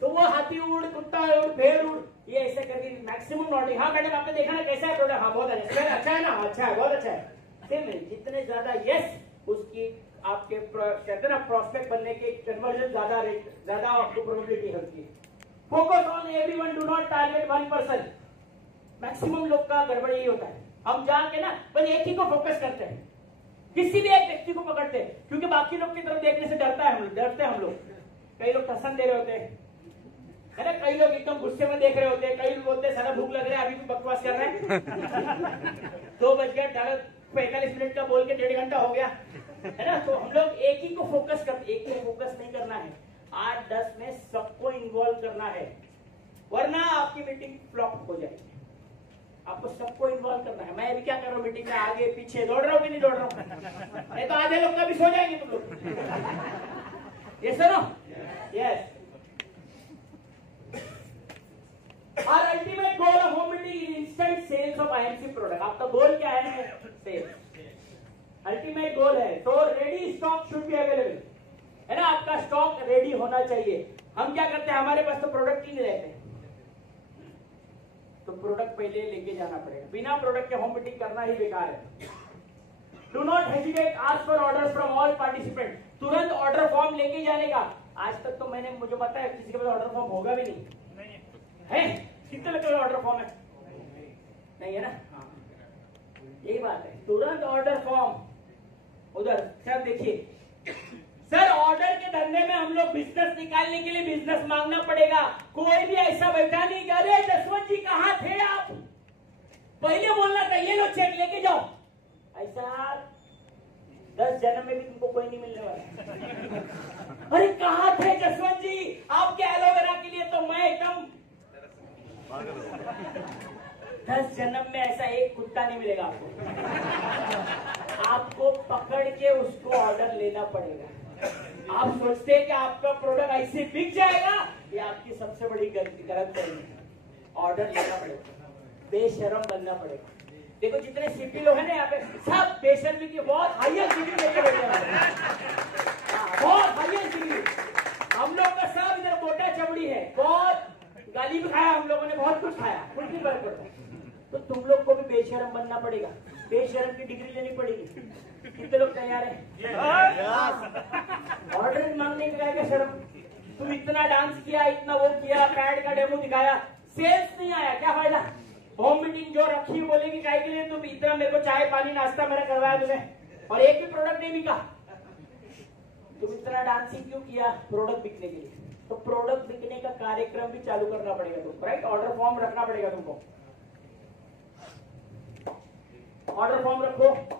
तो वो हाथी उड़, कुत्ता उड़, भेड़ उड़, ये ऐसे करके मैक्सिमम नॉडिंग। हाँ मैडम आपने देखा ना कैसा है प्रोडक्ट, हाँ बहुत अच्छा है ना, अच्छा है, बहुत अच्छा है। सेम है, जितने ज्यादा यस उसकी आपके कहते हैं ना प्रॉस्पेक्ट बनने के कन्वर्जन ज्यादा आपको प्रोबेबिलिटी होती है। Focus on everyone, do not target one person. Maximum लोग का गड़बड़ यही होता है, हम जाके ना बस एक ही को फोकस करते हैं, किसी भी एक व्यक्ति को पकड़ते हैं, क्योंकि बाकी लोग की तरफ देखने से डरते हैं हम लोग। कई लोग ठसन दे रहे होते हैं, है ना, कई लोग एकदम गुस्से में देख रहे होते हैं, कई लोग बोलते हैं सारा भूख लग रहा है, अभी भी बकवास कर रहे हैं 2 बज गया, 45 मिनट का बोल के 1.5 घंटा हो गया, है ना। तो हम लोग एक ही को फोकस करते, एक को फोकस नहीं करना है, 8-10 में सबको इन्वॉल्व करना है, वरना आपकी मीटिंग फ्लॉप हो जाएगी। आपको सबको इन्वॉल्व करना है। मैं अभी क्या कर रहा हूँ मीटिंग में, आगे पीछे दौड़ रहा हूँ कि नहीं दौड़ रहा हूँ, नहीं तो आधे लोग कभी सो जाएंगे तुम लोग। ये सुनो, yes. Our ultimate goal of home meeting is instant sales of IMC product. आपका गोल क्या है ना, सेल, अल्टीमेट गोल है। तो ready stock should be available, है ना, आपका स्टॉक रेडी होना चाहिए। हम क्या करते हैं, हमारे पास तो प्रोडक्ट ही नहीं रहते, तो प्रोडक्ट पहले लेके जाना पड़ेगा। बिना प्रोडक्ट के होम मीटिंग करना ही बेकार है। Do not hesitate, ask for order from all participant. तुरंत ऑर्डर फॉर्म लेके जाने का। आज तक तो मुझे पता है किसी के पास ऑर्डर फॉर्म होगा भी नहीं है। कितने लोगों का ऑर्डर फॉर्म है? नहीं है ना, यही बात है। तुरंत ऑर्डर फॉर्म उधर। सर देखिए, सर ऑर्डर के धंधे में हम लोग बिजनेस निकालने के लिए बिजनेस मांगना पड़ेगा। कोई भी ऐसा बैठा नहीं कर रहे जसवंत जी कहाँ थे आप, पहले बोलना था ये लो चेक लेके जाओ। ऐसा 10 जन्म में भी तुमको कोई नहीं मिलने वाला। अरे कहाँ थे जसवंत जी, आपके एलोवेरा के लिए तो मैं एकदम 10 जन्म में ऐसा एक कुत्ता नहीं मिलेगा आपको। आपको पकड़ के उसको ऑर्डर लेना पड़ेगा। आप सोचते हैं कि आपका प्रोडक्ट ऐसे बिक जाएगा, ये आपकी सबसे बड़ी गलती, गलत है। ऑर्डर लेना पड़ेगा, बेशरम बनना पड़ेगा। देखो जितने सिटी लोग हैं ना यहाँ पे, सब बेशर्मी की बहुत हाईएस्ट डिग्री लेके बैठे हैं, बहुत हाईएस्ट डिग्री। हम लोग का सब इधर मोटा चमड़ी है, बहुत गाली भी खाया हम लोगों ने, बहुत कुछ खाया, कुछ नहीं फर्क पड़ता। तो तुम लोग को भी बेशरम बनना पड़ेगा, बेशरम की डिग्री लेनी पड़ेगी। कितने लोग तैयार हैं? ऑर्डर मांगने का क्या शर्म? तुम इतना डांस किया, इतना वो किया, पैड का डेमो दिखाया, सेल्स नहीं आया, क्या फायदा? होम मीटिंग जो रखी बोलेगी काय के लिए, तुम इतना मेरे को चाय पानी नाश्ता मेरा करवाया तुम्हें, और एक भी प्रोडक्ट नहीं बिका। तुम इतना डांसिंग क्यों किया? प्रोडक्ट बिकने के लिए। तो प्रोडक्ट बिकने का कार्यक्रम भी चालू करना पड़ेगा तुमको, राइट? ऑर्डर फॉर्म रखना पड़ेगा तुमको, ऑर्डर फॉर्म रखो।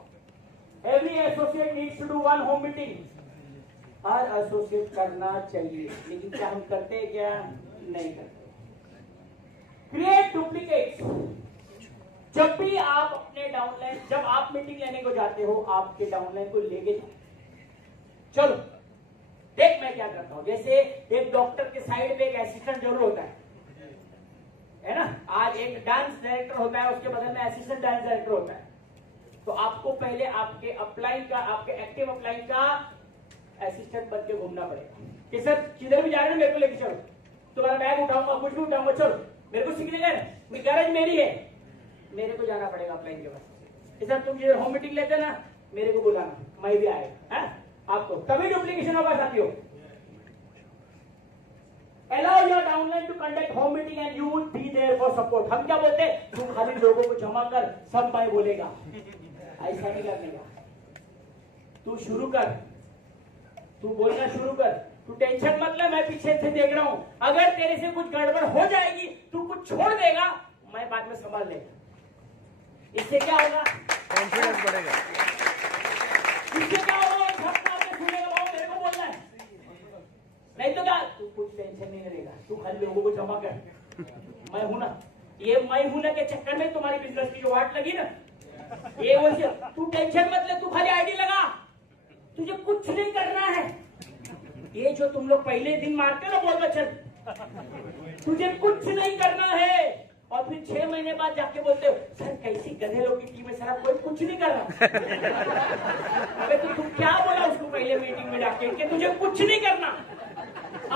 Every associate needs to do 1 home meeting. हर एसोसिएट करना चाहिए, लेकिन क्या हम करते हैं? क्या नहीं करते? Create duplicates. 1 जब भी आप अपने डाउनलाइन, जब आप मीटिंग लेने को जाते हो, आपके डाउनलाइन को लेके जाओ। चलो देख मैं क्या करता हूं। जैसे एक डॉक्टर के साइड पे एक असिस्टेंट जरूर होता है ना। आज एक डांस डायरेक्टर होता है, उसके बगल में असिस्टेंट डांस डायरेक्टर होता है। तो आपको पहले आपके अपलाइन का, आपके एक्टिव अपलाइन का असिस्टेंट बन के घूमना पड़ेगा कि सर किधर भी जा रहे हैं मेरे को लेके चलो, तुम्हारा बैग उठाऊंगा, कुछ भी उठाऊंगा, चलो मेरे को सीखने का है, गैरेज मेरी है, मेरे को जाना पड़ेगा अपलाइन के पास। सर तुम जिधर होम मीटिंग लेते ना, मेरे को बुलाना, मैं भी आएगा है आपको, तभी डुप्लीकेशन होगा साथियों। Allow your downline to conduct home meeting and you would be there for support। हम क्या बोलते हैं, तुम खाली लोगों को जमा कर, सब मैं बोलेगा, ऐसा नहीं करने का। तू शुरू कर, तू बोलना शुरू कर, तू टेंशन मत ले, मैं पीछे से देख रहा हूं। अगर तेरे से कुछ गड़बड़ हो जाएगी, तू कुछ छोड़ देगा, मैं बाद में संभाल लेगा। इससे क्या होगा, कॉन्फिडेंस बढ़ेगा। इससे क्या होगा, मेरे को बोलना है, नहीं तो क्या, तू कुछ टेंशन नहीं रहेगा, तू खाली लोगों को जमा कर, मैं हूं ना। ये मैं हूं ना के चक्कर में तुम्हारी बिजनेस की जो वाट लगी ना, ये वैसे तू टेंशन मत ले, तू खाली आईडी लगा, तुझे कुछ नहीं करना है। ये जो तुम लोग पहले दिन मारते हो ना बोल बच्चन, तुझे कुछ नहीं करना है। और फिर 6 महीने बाद जाके बोलते हो सर कैसी गधे लोग की टीम है, सर कोई कुछ नहीं कर रहा। अबे तो तुम क्या बोला उसको पहले मीटिंग में जाके कि तुझे कुछ नहीं करना,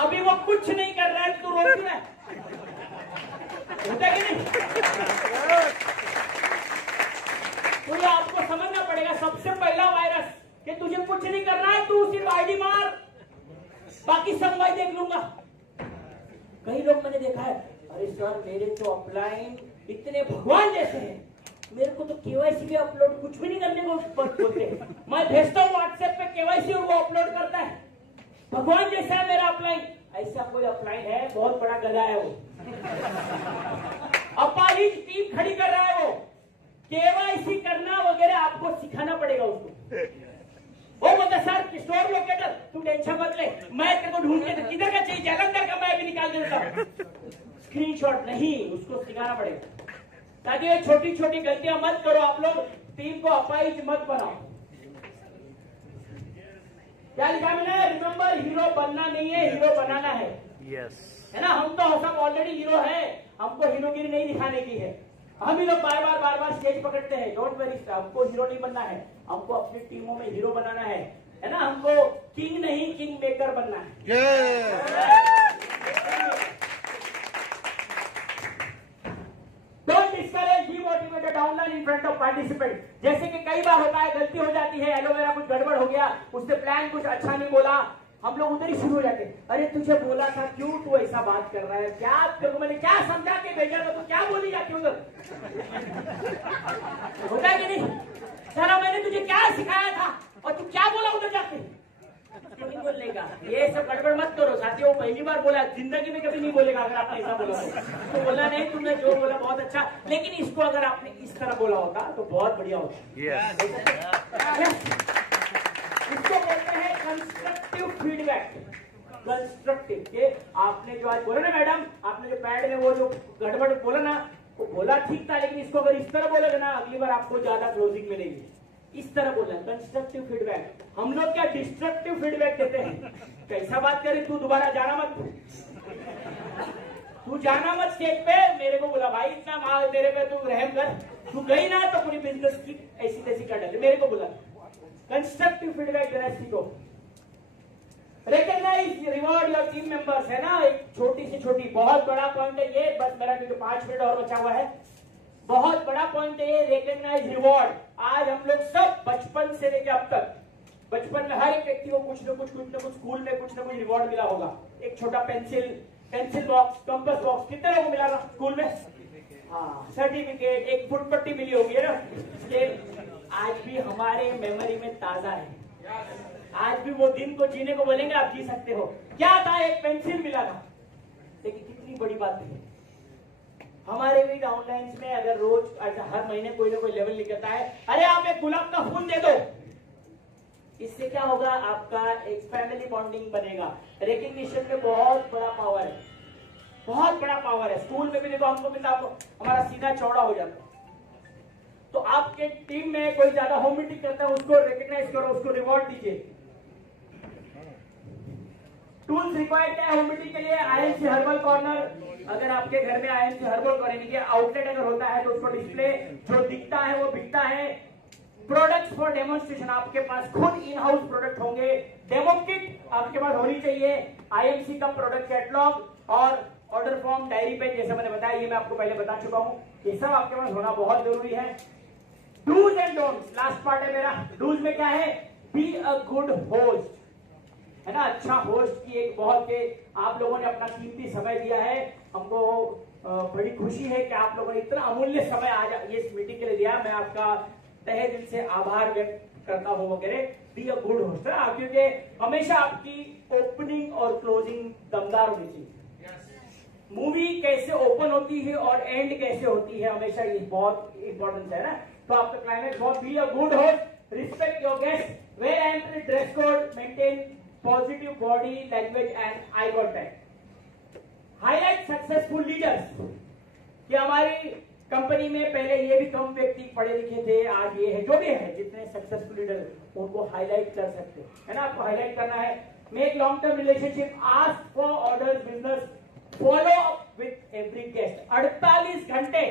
अभी वो कुछ नहीं कर रहा है, तू रोक रहा है, होता कि नहीं। तो ये आपको समझना पड़ेगा, सबसे पहला वायरस कि तुझे कुछ नहीं करना है, तू सिर्फ आईडी मार, बाकी सब मैं देख लूंगा। कई लोग मैंने देखा है, अरे सर मेरे तो अपलाइन इतने भगवान जैसे हैं, मेरे को तो केवाईसी भी अपलोड कुछ भी नहीं करने को बोलते, मैं भेजता हूँ व्हाट्सएप पे केवाईसी और वो अपलोड करता है, भगवान जैसा है मेरा अपलाइन। ऐसा कोई अपलाइन है, बहुत बड़ा गधा है वो, अपाहिज टीम खड़ी कर रहा है वो, केवाईसी करना वगैरह आपको सिखाना पड़ेगा उसको। वो बोलता सर स्टोर लोकेटर, तू टेंशन मत ले, मैं तेरे को ढूंढ के किधर का चाहिए, जालंधर का मैं भी निकाल देता हूं। स्क्रीनशॉट नहीं, उसको सिखाना पड़ेगा, ताकि ये छोटी छोटी गलतियां मत करो। आप लोग टीम को अपाहिज मत बनाओ। क्या लिखा मैंने, रिमेंबर हीरो बनना नहीं है, हीरो बनाना है। यस, है ना, हम तो सब ऑलरेडी हीरो है, हमको हीरोगिरी नहीं दिखाने की है। हम ही लोग बार बार स्टेज पकड़ते हैं, डोंट वरी, हमको हीरो नहीं बनना है, हमको अपनी टीमों में हीरो बनाना है ना, हमको किंग नहीं किंग मेकर बनना है। Don't discourage, demotivate, downline in front of participant. जैसे कि कई बार होता है, गलती हो जाती है, एलोवेरा कुछ गड़बड़ हो गया, उसने प्लान कुछ अच्छा नहीं बोला, हम लोग उधर ही शुरू हो जाते हैं, अरे तुझे बोला था, क्यों तू ऐसा बात कर रहा है, क्या तेरे मैंने क्या समझा के भेजा था, तो क्या बोली जाती उधर। होता है कि नहीं, सारा मैंने तुझे क्या सिखाया था और तू क्या बोला उधर जाके, क्यों नहीं बोलने का। ये सब गड़बड़ मत करो साथियों, पहली बार बोला, जिंदगी में कभी नहीं बोलेगा अगर आपने ऐसा बोला तो बोला नहीं, तुमने जो बोला बहुत अच्छा, लेकिन इसको अगर आपने इस तरह बोला होता तो बहुत बढ़िया होता। इसको बोलते हैं कंस्ट्रक्टिव फीडबैक। कंस्ट्रक्टिव के आपने जो आज बोला ना मैडम, आपने जो पैड में वो जो गड़बड़ बोला ना, वो बोला ठीक था, लेकिन इसको अगर इस तरह बोलोगे ना, अगली बार आपको ज्यादा क्लोजिंग मिलेगी। इस तरह बोलना, कंस्ट्रक्टिव फीडबैक। हम लोग क्या डिस्ट्रक्टिव फीडबैक देते हैं, कैसा बात करें, तू दोबारा जाना मत, तू जाना मत स्टेज पे, मेरे को बोला भाई इतना मेरे पे तू रहम कर, तू गई ना तो पूरी बिजनेस की ऐसी तैसी कर डाले, मेरे को बोला। कंस्ट्रक्टिव फीडबैक देना सीखो। Recognise reward your team members, है ना, एक छोटी से छोटी, बहुत बड़ा पॉइंट है ये, बस मेरा क्योंकि 5 मिनट और बचा हुआ है, बहुत बड़ा पॉइंट है ये, रिकॉग्नाइज रिवॉर्ड। आज हम लोग सब बचपन से लेकर अब तक, बचपन में हर एक व्यक्ति को कुछ न कुछ स्कूल में कुछ न कुछ रिवॉर्ड मिला होगा। एक छोटा पेंसिल बॉक्स, कंपास बॉक्स, कितने लोगों को मिला था स्कूल में, हाँ, सर्टिफिकेट, एक फुटपट्टी मिली होगी है ना। इसलिए आज भी हमारे मेमोरी में ताजा है, आज भी वो दिन को जीने को बोलेंगे आप जी सकते हो। क्या था, एक पेंसिल मिला था, लेकिन कितनी बड़ी बात है। हमारे भी डाउनलाइंस में अगर रोज ऐसा हर महीने कोई ना कोई लेवल निकलता है, अरे आप एक गुलाब का फूल दे दो, इससे क्या होगा, आपका एक फैमिली बॉन्डिंग बनेगा। रिकग्निशन में बहुत बड़ा पावर है, बहुत बड़ा पावर है। स्कूल में भी देखो हमको मिलता, हमारा सीना चौड़ा हो जाता, आपके टीम में कोई ज्यादा होम मीटिंग करता है उसको रिकॉग्नाइज करो, उसको रिवॉर्ड दीजिए। टूल्स रिक्वायर्ड है होम मीटिंग के लिए। आईएमसी हर्बल कॉर्नर, अगर आपके घर में आईएमसी हर्बल कॉर्नर के आउटलेट अगर होता है तो उसको डिस्प्ले जो दिखता है वो बिकता है। प्रोडक्ट्स फॉर डेमोन्स्ट्रेशन, आपके पास खुद इन हाउस प्रोडक्ट होंगे। डेमो किट आपके पास होनी चाहिए। आईएमसी का प्रोडक्ट कैटलॉग और ऑर्डर फॉर्म, डायरी पेज, जैसे मैंने बताया, ये मैं आपको पहले बता चुका हूं, ये सब आपके पास होना बहुत जरूरी है। Dos and don'ts, last part है मेरा। डूज में क्या है? बी अ गुड होस्ट, है ना। अच्छा होस्ट की एक बहुत के आप लोगों ने अपना कीमती समय दिया है। हमको बड़ी खुशी है कि आप लोगों ने इतना अमूल्य समय आज ये मीटिंग के लिए दिया। मैं आपका तहे दिल से आभार व्यक्त करता हूं वगैरह। बी अ गुड होस्ट, क्योंकि हमेशा आपकी ओपनिंग और क्लोजिंग दमदार होनी चाहिए। मूवी कैसे ओपन होती है और एंड कैसे होती है, हमेशा ये बहुत इंपॉर्टेंट है ना। तो आपका क्लाइमेक्स बहुत, be a good host, respect your guest, wear and dress code, maintain positive body language and eye contact. Highlight successful leaders, कि हमारी कंपनी में पहले ये भी कम व्यक्ति पढ़े लिखे थे, आज ये है, जो भी है, जितने सक्सेसफुल लीडर उनको हाईलाइट कर सकते हैं, है ना। आपको हाईलाइट करना है। Make long term relationship, ask for orders, business, follow up with every guest. 48 घंटे,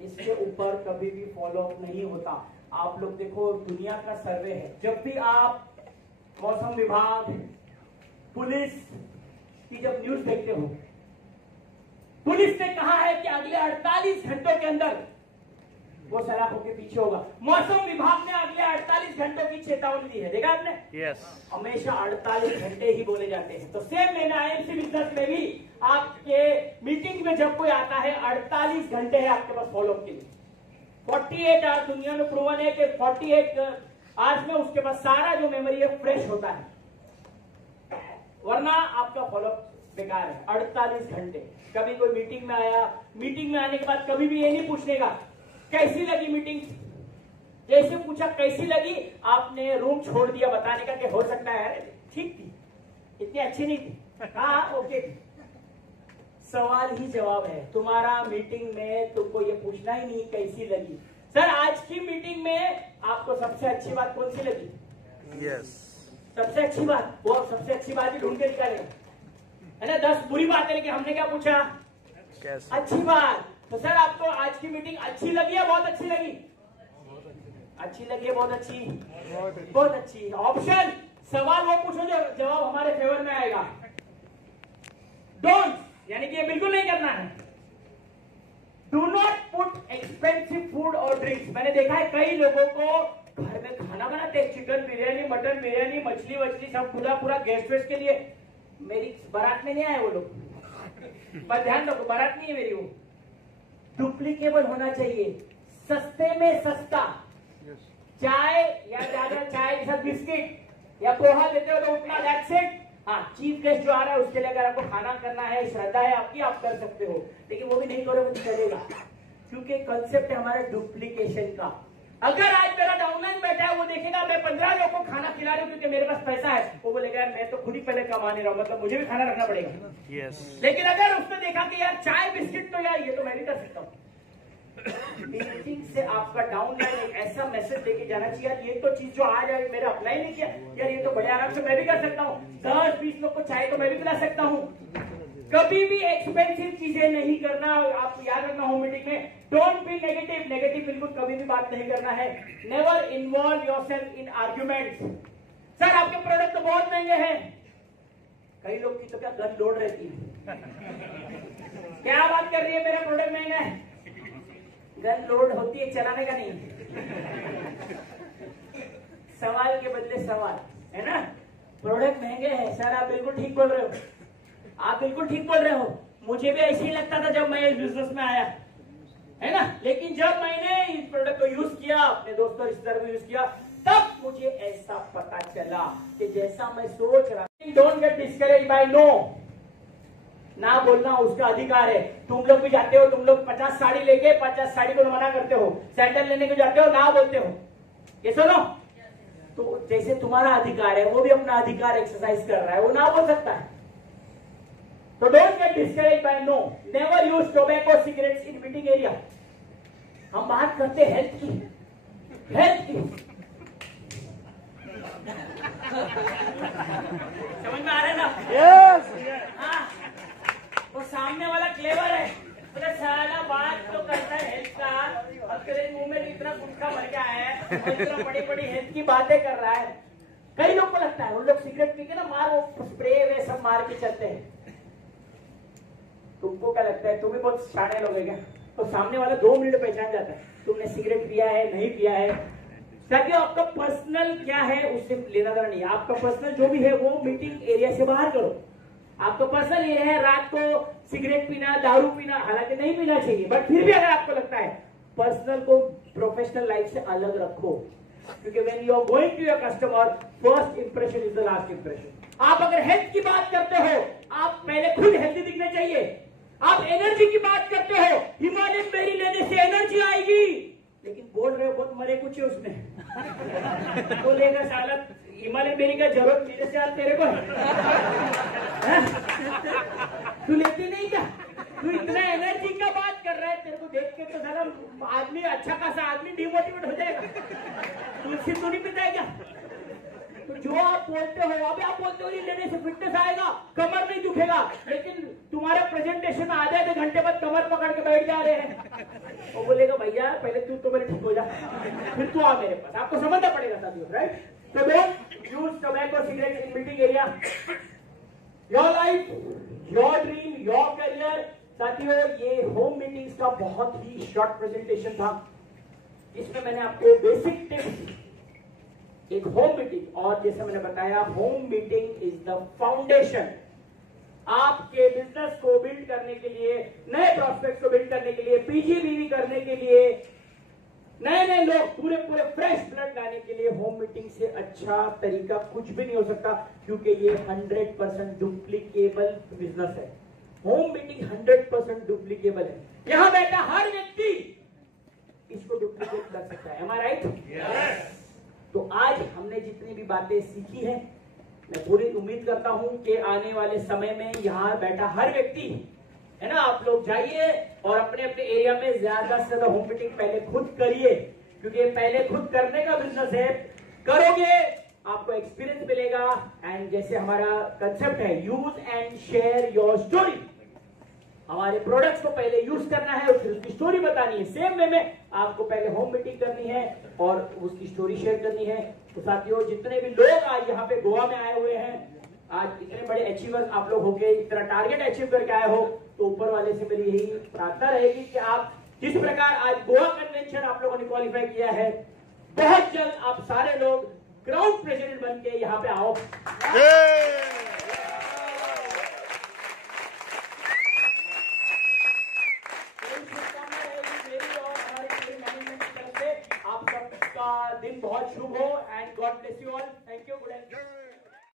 इसके ऊपर कभी भी फॉलो अप नहीं होता। आप लोग देखो, दुनिया का सर्वे है, जब भी आप मौसम विभाग, पुलिस की जब न्यूज देखते हो, पुलिस ने कहा है कि अगले 48 घंटों के अंदर वो सलाखों के पीछे होगा। मौसम विभाग ने अगले 48 घंटों की चेतावनी दी है, देखा आपने? यस। हमेशा 48 घंटे ही बोले जाते हैं। तो सेम मैंने आईएमसी बिजनेस में भी आपके मीटिंग में जब कोई आता है, 48 घंटे है आपके पास फॉलो अप के लिए। 48 आवर्स, दुनिया में प्रूवन है कि 48 आवर्स में उसके पास सारा जो मेमोरी है फ्रेश होता है, वरना आपका फॉलो अप बेकार है। 48 घंटे। कभी कोई मीटिंग में आया, मीटिंग में आने के बाद कभी भी ये नहीं पूछने का कैसी लगी मीटिंग। जैसे पूछा कैसी लगी, आपने रूम छोड़ दिया बताने का कि हो सकता है ठीक थी, इतनी अच्छी नहीं थी, हाँ ओके थी। सवाल ही जवाब है। तुम्हारा मीटिंग में तुमको ये पूछना ही नहीं कैसी लगी। सर, आज की मीटिंग में आपको सबसे अच्छी बात कौन सी लगी? यस। सबसे अच्छी बात, वो सबसे अच्छी बात ही ढूंढ के निकालेगा, है ना। 10 बुरी बातें, लेकिन हमने क्या पूछा? कैसे? अच्छी बात। तो सर, आपको आज की मीटिंग अच्छी लगी या बहुत अच्छी लगी? अच्छी लगी है, बहुत अच्छी, बहुत अच्छी। ऑप्शन, सवाल वो पूछो जो जवाब हमारे फेवर में आएगा। डोंट, यानी कि ये बिल्कुल नहीं करना है। Do not put expensive food और ड्रिंक्स। मैंने देखा है कई लोगों को घर में खाना बनाते हैं, चिकन बिरयानी, मटन बिरयानी, मछली वछली, सब पूरा पूरा गेस्ट वेस्ट के लिए। मेरी बारात में नहीं आए वो लोग, पर ध्यान रखो, बारात नहीं है मेरी वो। डुप्लीकेबल होना चाहिए, सस्ते में सस्ता। चाय या ज्यादा चाय के साथ बिस्किट या पोहा देते हो तो उतना, दैट्स इट। हाँ, चीफ गेस्ट जो आ रहा है उसके लिए अगर आपको खाना करना है, श्रद्धा है आपकी, आप कर सकते हो, लेकिन वो भी नहीं करोगे तो चलेगा, क्योंकि कंसेप्ट है हमारा डुप्लीकेशन का। अगर आज मेरा डाउनलाइन बैठा है, वो देखेगा मैं 15 लोगों को खाना खिला रही हूँ क्योंकि मेरे पास पैसा है, वो बोलेगा यार मैं तो खुद ही पहले कमा नहीं रहा हूँ, मतलब मुझे भी खाना रखना पड़ेगा। यस। लेकिन अगर उसने देखा कि यार चाय बिस्किट तो यार ये तो मैं भी कर सकता हूँ, मीटिंग से आपका डाउनलाइन एक ऐसा मैसेज देके जाना चाहिए, यार ये तो चीज जो आज मेरा अप्लाई नहीं किया, यार ये तो बड़े आराम से मैं भी कर सकता हूँ, 10-20 लोग को चाय तो मैं भी पिला सकता हूँ। कभी भी एक्सपेंसिव चीजें नहीं करना, आप याद रखना होम मीटिंग में। डोंट बी नेगेटिव, नेगेटिव बिल्कुल कभी भी बात नहीं करना है। Never involve yourself in arguments. Sir, आपके प्रोडक्ट तो बहुत महंगे हैं, कई लोग की तो क्या गन लोड रहती है, क्या बात कर रही है मेरा प्रोडक्ट महंगा है, गन लोड होती है, चलाने का नहीं। सवाल के बदले सवाल, है ना। प्रोडक्ट महंगे हैं सर, आप बिल्कुल ठीक बोल रहे हो, आप बिल्कुल ठीक बोल रहे हो। मुझे भी ऐसे ही लगता था जब मैं इस बिजनेस में आया, है ना। लेकिन जब मैंने इस प्रोडक्ट को यूज किया, अपने दोस्तों रिश्तेदार को यूज किया, तब मुझे ऐसा पता चला कि जैसा मैं सोच रहा। Don't get discourage by no. ना बोलना उसका अधिकार है। तुम लोग भी जाते हो, तुम लोग 50 साड़ी लेके 50 साड़ी को मना करते हो, सैंडल लेने को जाते हो, ना बोलते हो, ये सुनो। तो जैसे तुम्हारा अधिकार है, वो भी अपना अधिकार एक्सरसाइज कर रहा है, वो ना बोल सकता है। तो don't get discourage by no. Never use tobacco cigarettes in meeting area. हम बात करते हैं हेल्थ की, हेल्थ की। समझ में आ रहा है ना? यस हाँ, वो सामने वाला क्लेवर है, पूरा सारा बात तो करता है हेल्थ का, अब तेरे मुंह में इतना गुटखा भर के आया है और इतना बड़ी बड़ी हेल्थ की बातें कर रहा है। कई लोग को लगता है, उन लोग सिगरेट पी के ना मार वो स्प्रे वे सब मार के चलते हैं। तुमको क्या लगता है, तुम भी बहुत शाणे लोग है क्या? तो सामने वाला 2 मिनट पहचान जाता है तुमने सिगरेट पिया है नहीं पिया है। ताकि आपका पर्सनल क्या है उससे लेना देना नहीं है। आपका पर्सनल जो भी है वो मीटिंग एरिया से बाहर करो। आपका पर्सनल ये है रात को सिगरेट पीना, दारू पीना, हालांकि नहीं पीना चाहिए, बट फिर भी अगर आपको लगता है, पर्सनल को प्रोफेशनल लाइफ से अलग रखो, क्योंकि when you are going to your customer, first impression is the last impression. आप अगर हेल्थ की बात करते हो, आप पहले खुद हेल्थी दिखने चाहिए। आप एनर्जी की बात करते हो, हिमालयन बेरी लेने से एनर्जी आएगी, लेकिन बोल रहे हो बहुत मरे कुछ है उसमें। तो लेगा साला हिमालयन बेरी का जरूरत मेरे से आज तेरे को तू लेती नहीं क्या? तू इतना एनर्जी का बात कर रहा है, तेरे को देख के तो साला आदमी अच्छा खासा आदमी डिमोटिवेट हो जाएगा। तुलसी तो नहीं पिता है क्या? तो जो आप बोलते हो, अभी आप बोलते हो ये लेने से फिटनेस आएगा, कमर नहीं दुखेगा, लेकिन तुम्हारे प्रेजेंटेशन में आधे घंटे बाद कमर पकड़ के बैठ जा रहे हैं। वो बोलेगा भैया पहले तू तो मेरे ठीक हो जा, फिर तू आ मेरे पास। आपको समझना पड़ेगा साथियों, right? So don't use tobacco cigarettes in meeting area. Your life, your dream, your career. साथियों ये होम मीटिंग्स का बहुत ही शॉर्ट प्रेजेंटेशन था। इसमें मैंने आपको बेसिक टिप्स, एक होम मीटिंग, और जैसे मैंने बताया home meeting is the foundation. आपके बिजनेस को बिल्ड करने के लिए, नए प्रोस्पेक्ट्स को बिल्ड करने के लिए, पीजीबीवी करने के लिए, नए नए लोग पूरे पूरे फ्रेश ब्लड लाने के लिए होम मीटिंग से अच्छा तरीका कुछ भी नहीं हो सकता, क्योंकि ये 100% डुप्लीकेबल बिजनेस है। होम मीटिंग 100% डुप्लीकेबल है। यहां बैठा हर व्यक्ति इसको डुप्लीकेट कर सकता है। Am I right? Yes. तो आज हमने जितनी भी बातें सीखी हैं, मैं पूरी उम्मीद करता हूं कि आने वाले समय में यहां बैठा हर व्यक्ति है ना, आप लोग जाइए और अपने अपने एरिया में ज्यादा से ज्यादा होम मीटिंग पहले खुद करिए, क्योंकि पहले खुद करने का बिजनेस है। करोगे आपको एक्सपीरियंस मिलेगा, एंड जैसे हमारा कंसेप्ट है use and share your story. हमारे प्रोडक्ट्स को पहले यूज करना है और फिर उसकी स्टोरी बतानी है। सेम वे में आपको पहले होम मीटिंग करनी है और उसकी स्टोरी शेयर करनी है। तो साथियों जितने भी लोग आज यहाँ पे गोवा में आए हुए हैं, आज इतने बड़े अचीवर्स आप लोग होके इतना टारगेट अचीव करके आए हो, तो ऊपर वाले से मेरी यही प्रार्थना रहेगी कि आप जिस प्रकार आज गोवा कन्वेंशन आप लोगों ने क्वालिफाई किया है, बहुत जल्द आप सारे लोग ग्राउंड प्रेसिडेंट बन के यहाँ पे आओ। आप सबका दिन बहुत शुभ हो, and God bless you all. Thank you, good night.